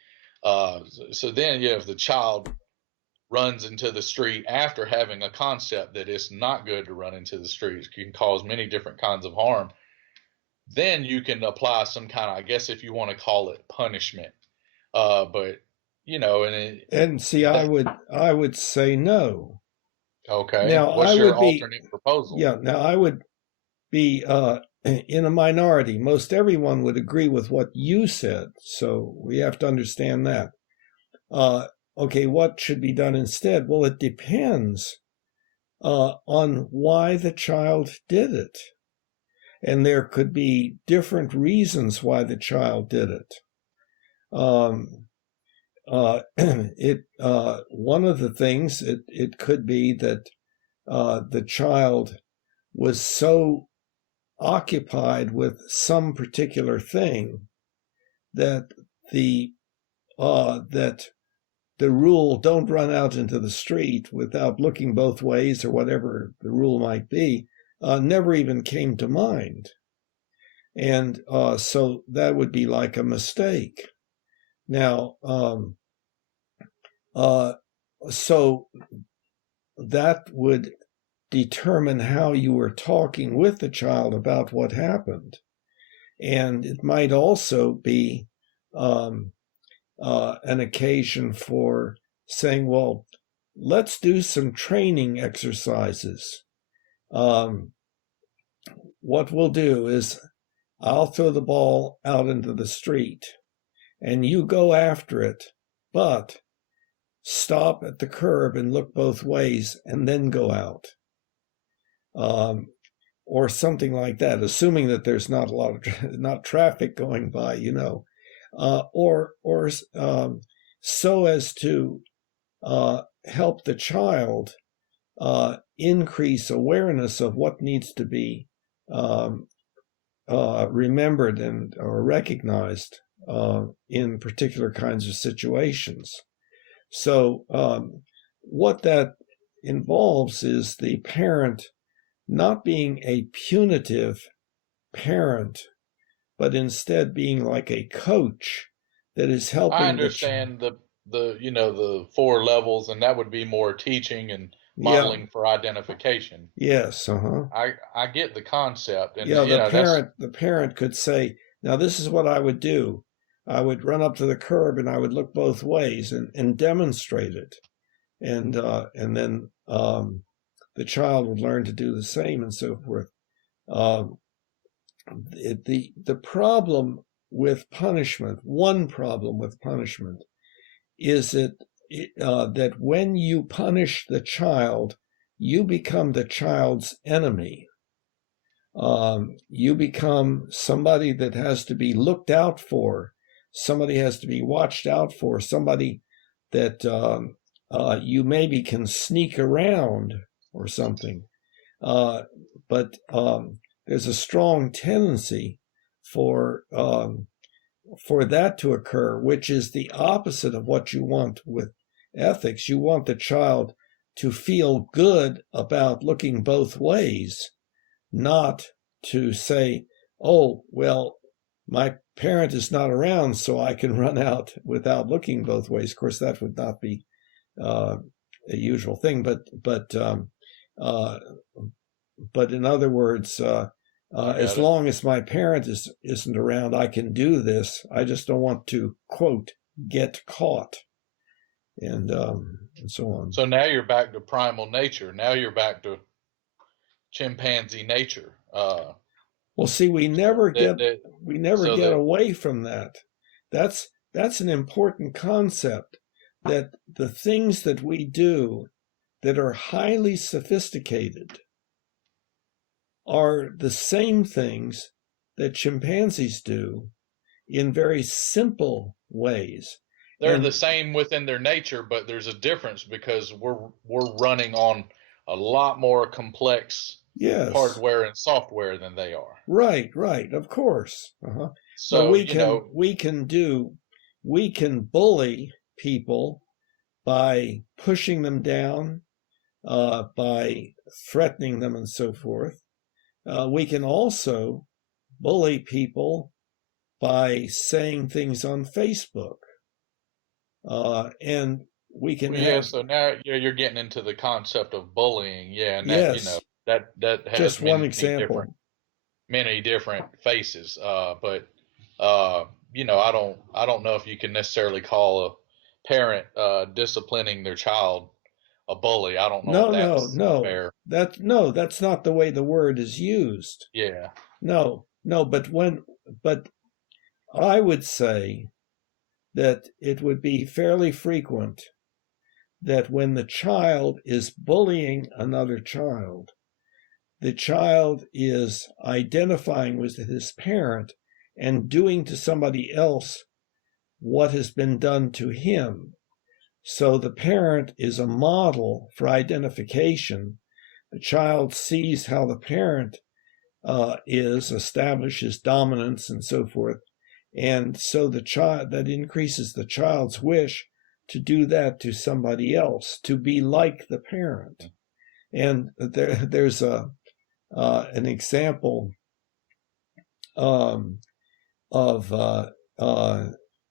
So then, if the child runs into the street after having a concept that it's not good to run into the street, it can cause many different kinds of harm, then you can apply some kind of, I guess, if you want to call it punishment. But And see, that, I would say no. okay. Now I What's your would be, alternate proposal? yeah, now I would be in a minority. Most everyone would agree with what you said, so we have to understand that. Okay, what should be done instead? Well, it depends on why the child did it. And there could be different reasons why the child did it. One of the things, it could be that the child was so occupied with some particular thing that the rule, don't run out into the street without looking both ways, or whatever the rule might be, never even came to mind. And so that would be like a mistake. Now, so that would determine how you were talking with the child about what happened. And it might also be an occasion for saying, well, let's do some training exercises. What we'll do is I'll throw the ball out into the street and you go after it, but stop at the curb and look both ways and then go out. Or something like that, assuming that there's not a lot of not traffic going by, or so as to help the child increase awareness of what needs to be remembered and or recognized in particular kinds of situations. So what that involves is the parent not being a punitive parent, but instead being like a coach that is helping. I understand the 4 levels, and that would be more teaching and modeling for identification. Yes. I get the concept, and the parent could say, now this is what I would do. I would run up to the curb and I would look both ways and demonstrate it, and then the child would learn to do the same, and so forth. The problem with punishment, one problem with punishment, is that when you punish the child, you become the child's enemy. You become somebody that has to be looked out for. Somebody has to be watched out for. Somebody that you maybe can sneak around or something. But there's a strong tendency for that to occur, which is the opposite of what you want with ethics. You want the child to feel good about looking both ways, not to say, oh, well, my parent is not around, so I can run out without looking both ways. Of course, that would not be a usual thing, but But in other words, as long as my parent isn't around, I can do this. I just don't want to, quote, get caught, and so on. So now you're back to primal nature. Now you're back to chimpanzee nature. Well, see, we never get away from that. That's an important concept, that the things that we do that are highly sophisticated are the same things that chimpanzees do in very simple ways. They're the same within their nature, but there's a difference because we're running on a lot more complex hardware and software than they are. Right, of course. So we can bully people by pushing them down, by threatening them, and so forth. We can also bully people by saying things on Facebook. And we can so now you're getting into the concept of bullying. Yeah, and that, that has just one example. Many different faces. But I don't know if you can necessarily call a parent disciplining their child a bully. I don't know if that's fair. That's not the way the word is used. Yeah. No, but I would say that it would be fairly frequent that when the child is bullying another child, the child is identifying with his parent and doing to somebody else what has been done to him. So the parent is a model for identification. The child sees how the parent establishes dominance and so forth. And so that increases the child's wish to do that to somebody else, to be like the parent. And there's an example of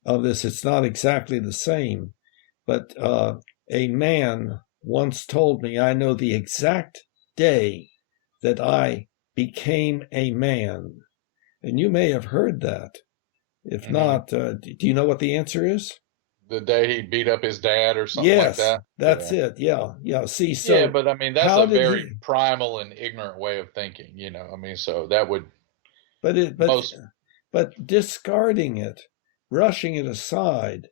this. It's not exactly the same, but a man once told me, I know the exact day that I became a man. And you may have heard that. If not, do you know what the answer is? The day he beat up his dad or something like that? That's it. Yeah. See, so... Yeah, but I mean, that's a very primal and ignorant way of thinking, I mean, so that would... But discarding it, brushing it aside,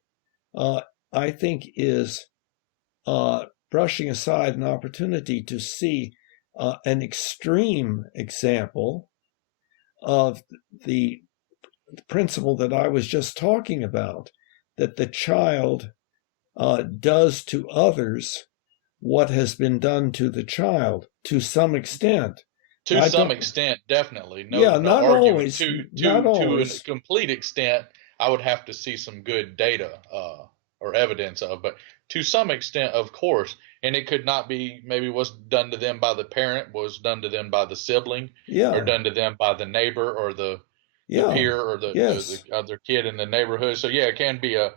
I think is brushing aside an opportunity to see an extreme example of the principle that I was just talking about, that the child does to others what has been done to the child to some extent. To some extent, definitely. Not always. To a complete extent, I would have to see some good data or evidence of, but to some extent, of course. And it could not be maybe what's done to them by the parent, was done to them by the sibling, or done to them by the neighbor or the peer or the other kid in the neighborhood. So it can be a,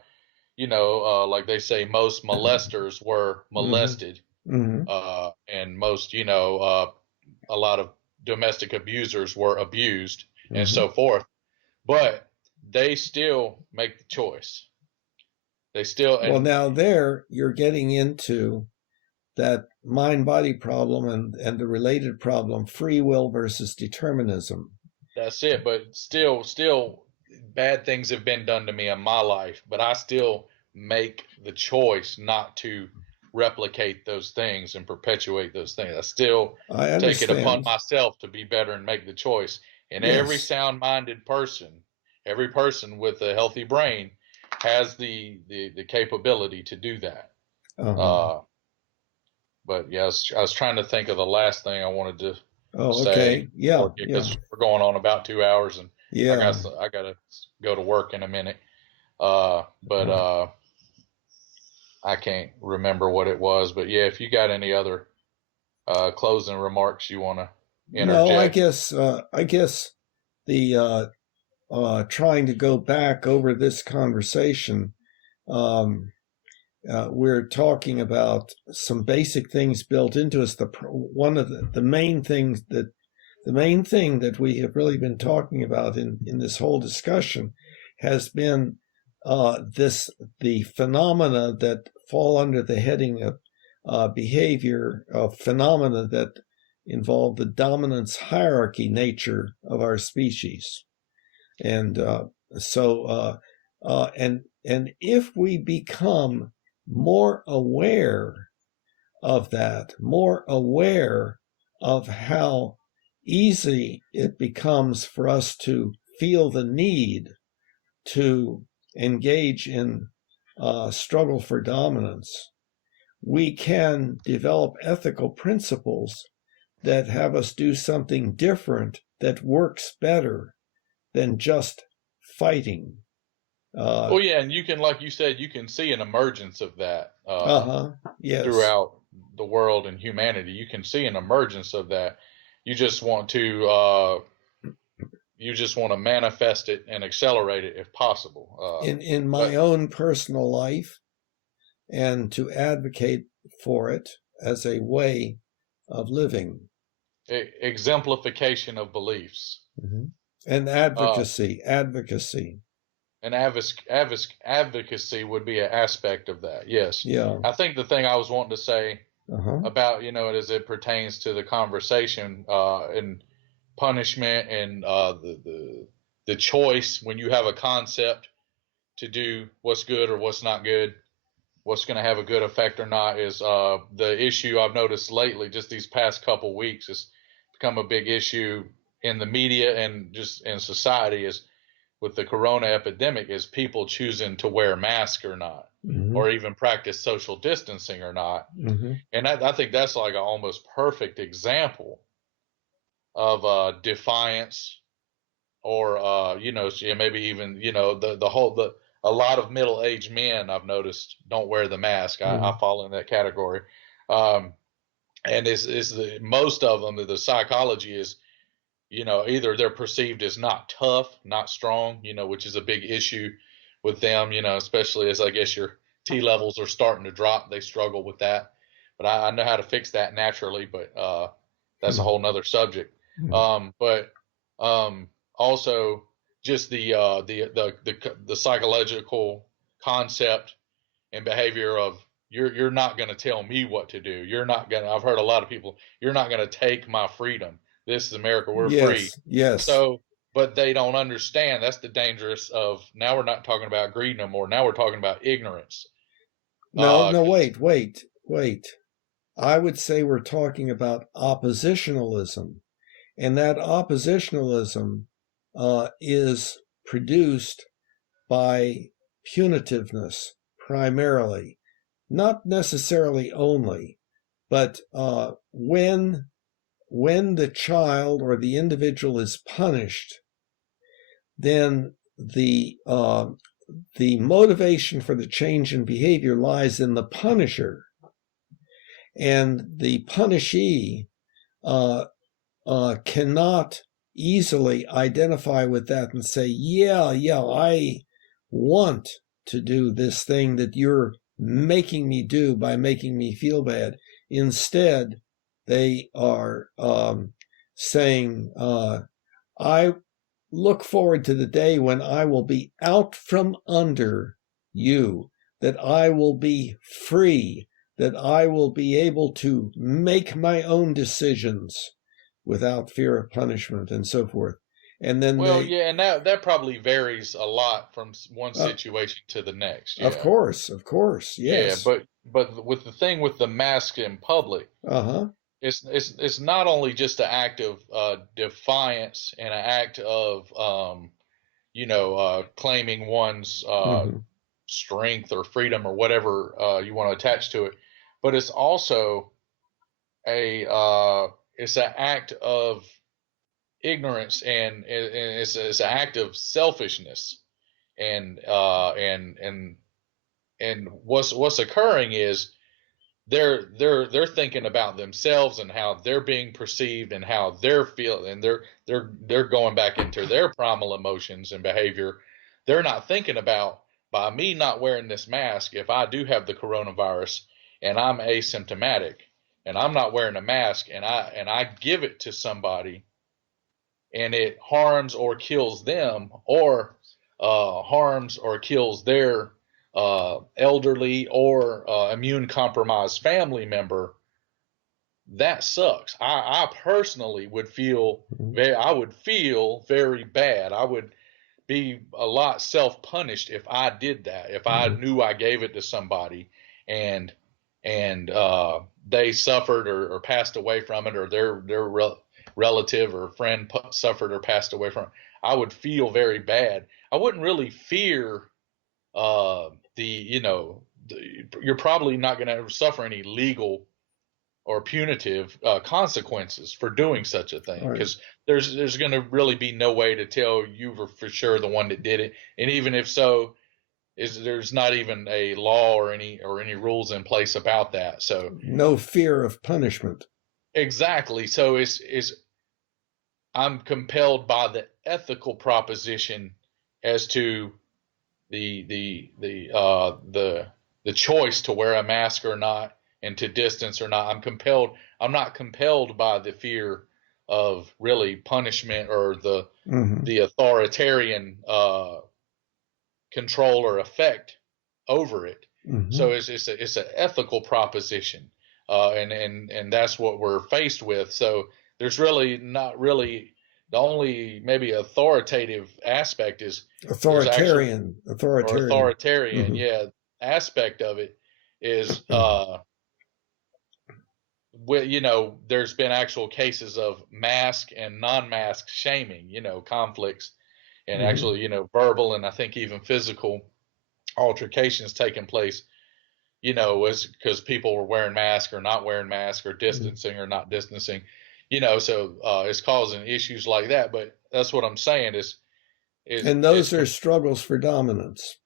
like they say, most molesters were molested, and most, a lot of domestic abusers were abused, and so forth. But they still make the choice. They still... Well, now there you're getting into that mind-body problem and the related problem, free will versus determinism. That's it. But still, bad things have been done to me in my life, but I still make the choice not to replicate those things and perpetuate those things. I still take it upon myself to be better and make the choice. And every sound-minded person, every person with a healthy brain has the capability to do that. But I was trying to think of the last thing I wanted to say. Because we're going on about 2 hours, and I got to go to work in a minute. But I can't remember what it was. But if you got any other closing remarks you want to interject. No, I guess the trying to go back over this conversation, we're talking about some basic things built into us. One of the main things that we have really been talking about in this whole discussion has been the phenomena that fall under the heading of behavior, of phenomena that involve the dominance hierarchy nature of our species. And and if we become more aware of that, more aware of how easy it becomes for us to feel the need to engage in struggle for dominance, we can develop ethical principles that have us do something different that works better than just fighting. Well, yeah, and you can, like you said, you can see an emergence of that Yes. throughout the world and humanity. You can see an emergence of that. You just want to manifest it and accelerate it if possible. In my own personal life, and to advocate for it as a way of living. Exemplification of beliefs. Mm-hmm. And advocacy. And advocacy would be an aspect of that. Yes. Yeah. I think the thing I was wanting to say about, as it pertains to the conversation and punishment and the choice when you have a concept to do what's good or what's not good, what's going to have a good effect or not, is the issue I've noticed lately, just these past couple weeks, has become a big issue in the media and just in society, is with the corona epidemic, is people choosing to wear a mask or not, or even practice social distancing or not. And I think that's like an almost perfect example of defiance, or maybe even a lot of middle-aged men I've noticed don't wear the mask. I fall in that category, and most of them, the psychology is, either they're perceived as not tough, not strong, which is a big issue with them, especially as I guess your T levels are starting to drop. They struggle with that, but I know how to fix that naturally. But that's a whole nother subject. But also just the psychological concept and behavior of you're not going to tell me what to do. You're not going to. I've heard a lot of people. You're not going to take my freedom. This is America. We're free. Yes. So, but they don't understand. That's the dangerous of, now we're not talking about greed no more. Now we're talking about ignorance. No, wait. I would say we're talking about oppositionalism. And that oppositionalism is produced by punitiveness primarily, not necessarily only, but when the child or the individual is punished, then the motivation for the change in behavior lies in the punisher, and the punishee cannot easily identify with that and say, yeah, I want to do this thing that you're making me do by making me feel bad. Instead, they are saying, I look forward to the day when I will be out from under you, that I will be free, that I will be able to make my own decisions without fear of punishment and so forth. And then and that probably varies a lot from one situation to the next. Yeah. Of course, yes. Yeah, but with the thing with the mask in public, it's not only just an act of defiance and an act of claiming one's strength or freedom or whatever you want to attach to it, but it's also it's an act of ignorance, and it's an act of selfishness, and what's occurring is they're thinking about themselves and how they're being perceived and how they're feeling, and they're going back into their primal emotions and behavior. They're not thinking about by me not wearing this mask, if I do have the coronavirus and I'm asymptomatic and I'm not wearing a mask and I give it to somebody and it harms or kills them, or harms or kills their elderly or immune compromised family member, that sucks. I personally would feel very bad. I would be a lot self-punished if I did that. If I knew I gave it to somebody and they suffered or passed away from it, or their relative or friend suffered or passed away from it, I would feel very bad. I wouldn't really fear you're probably not going to suffer any legal or punitive consequences for doing such a thing, because there's going to really be no way to tell you for sure the one that did it, and even if so, there's not even a law or any rules in place about that. So no fear of punishment. Exactly. So I'm compelled by the ethical proposition as to the choice to wear a mask or not and to distance or not. I'm not compelled by the fear of really punishment or the authoritarian control or effect over it. So it's an ethical proposition, and that's what we're faced with. So there's really not really, the only maybe authoritative aspect is authoritarian, yeah, aspect of it is there's been actual cases of mask and non-mask shaming, conflicts, and actually verbal and I think even physical altercations taking place, was because people were wearing masks or not wearing masks, or distancing or not distancing, so it's causing issues like that. But that's what I'm saying is and those are struggles for dominance.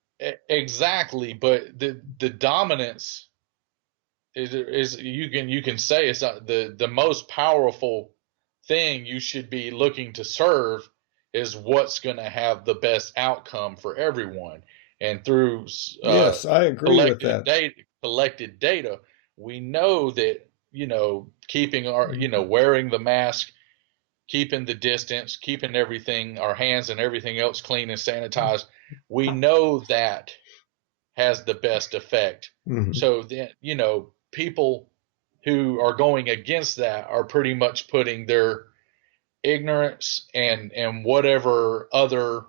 Exactly. But the dominance is you can say it's not the most powerful thing you should be looking to serve is what's going to have the best outcome for everyone. And through yes, I agree with that. Collected data, we know that keeping our wearing the mask, keeping the distance, keeping everything, our hands and everything else clean and sanitized, we know that has the best effect. So then people who are going against that are pretty much putting their ignorance and whatever other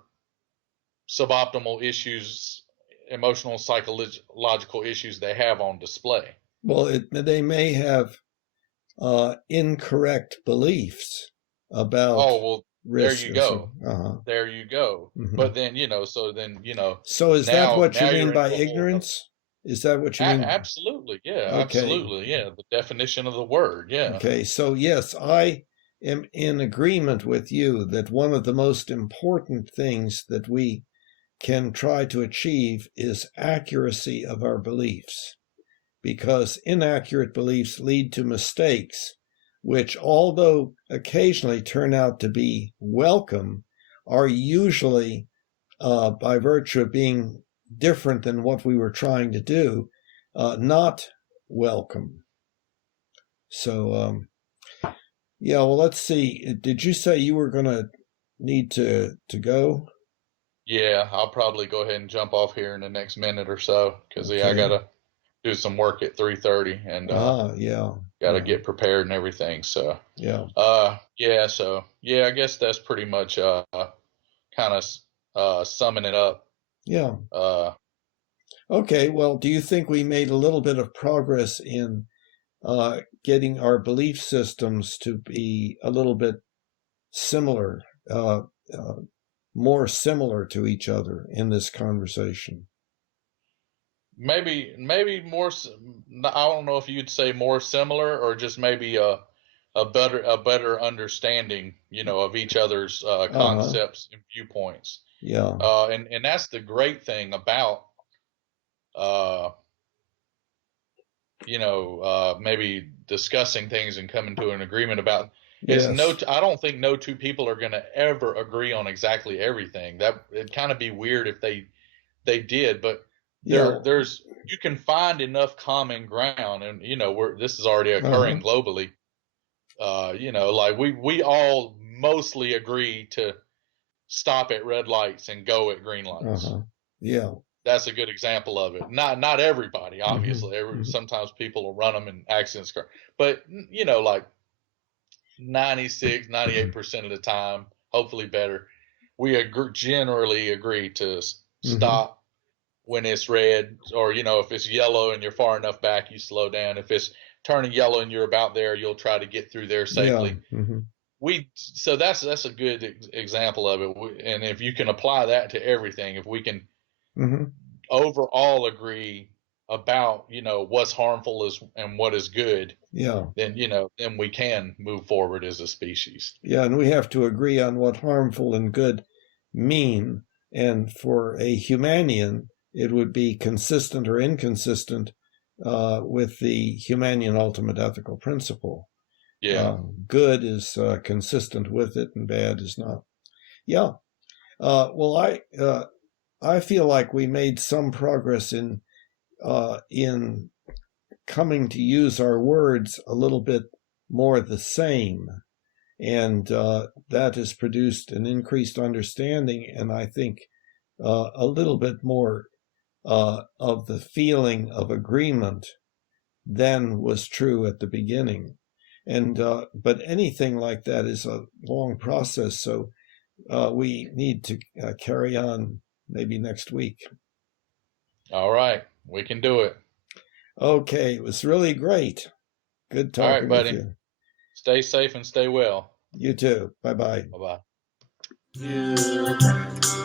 suboptimal issues, emotional, psychological issues they have on display. Well, they may have incorrect beliefs about risk. There you go. There you go. But then so is that what you mean by ignorance? Is that what you mean? Absolutely, yeah. Okay. Absolutely, yeah. The definition of the word, yeah. Okay, so yes, I am in agreement with you that one of the most important things that we can try to achieve is accuracy of our beliefs, because inaccurate beliefs lead to mistakes, which, although occasionally turn out to be welcome, are usually, by virtue of being different than what we were trying to do, not welcome. So, yeah, well, let's see. Did you say you were going to need to go? Yeah, I'll probably go ahead and jump off here in the next minute or so, because I got to do some work at 3:30 and got to get prepared and everything. So I guess that's pretty much kind of summing it up. Yeah. Okay. Well, do you think we made a little bit of progress in getting our belief systems to be a little bit similar, more similar to each other in this conversation? Maybe more. I don't know if you'd say more similar, or just maybe a better understanding, of each other's concepts and viewpoints. Yeah. And that's the great thing about maybe discussing things and coming to an agreement about. I don't think no two people are going to ever agree on exactly everything. That it'd kind of be weird if they they did, but there's you can find enough common ground, and this is already occurring globally. Like we all mostly agree to stop at red lights and go at green lights. Yeah, that's a good example of it. Not everybody, obviously. Sometimes people will run them in accidents, but like 96, 98% of the time, hopefully better, we generally agree to stop when it's red, or if it's yellow and you're far enough back, you slow down. If it's turning yellow and you're about there, you'll try to get through there safely. So that's a good example of it. And if you can apply that to everything, if we can overall agree about what's harmful and what is good, then then we can move forward as a species. And we have to agree on what harmful and good mean. And for a Humanian, it would be consistent or inconsistent with the Humanian Ultimate Ethical Principle. Good is consistent with it, and bad is not. Well, I feel like we made some progress in coming to use our words a little bit more the same, and that has produced an increased understanding, and I think a little bit more of the feeling of agreement than was true at the beginning. And but anything like that is a long process, so we need to carry on maybe next week. All right, we can do it. Okay, it was really great. Good talking. All right, buddy. with you. Stay safe and stay well. You too. Bye-bye. Bye-bye.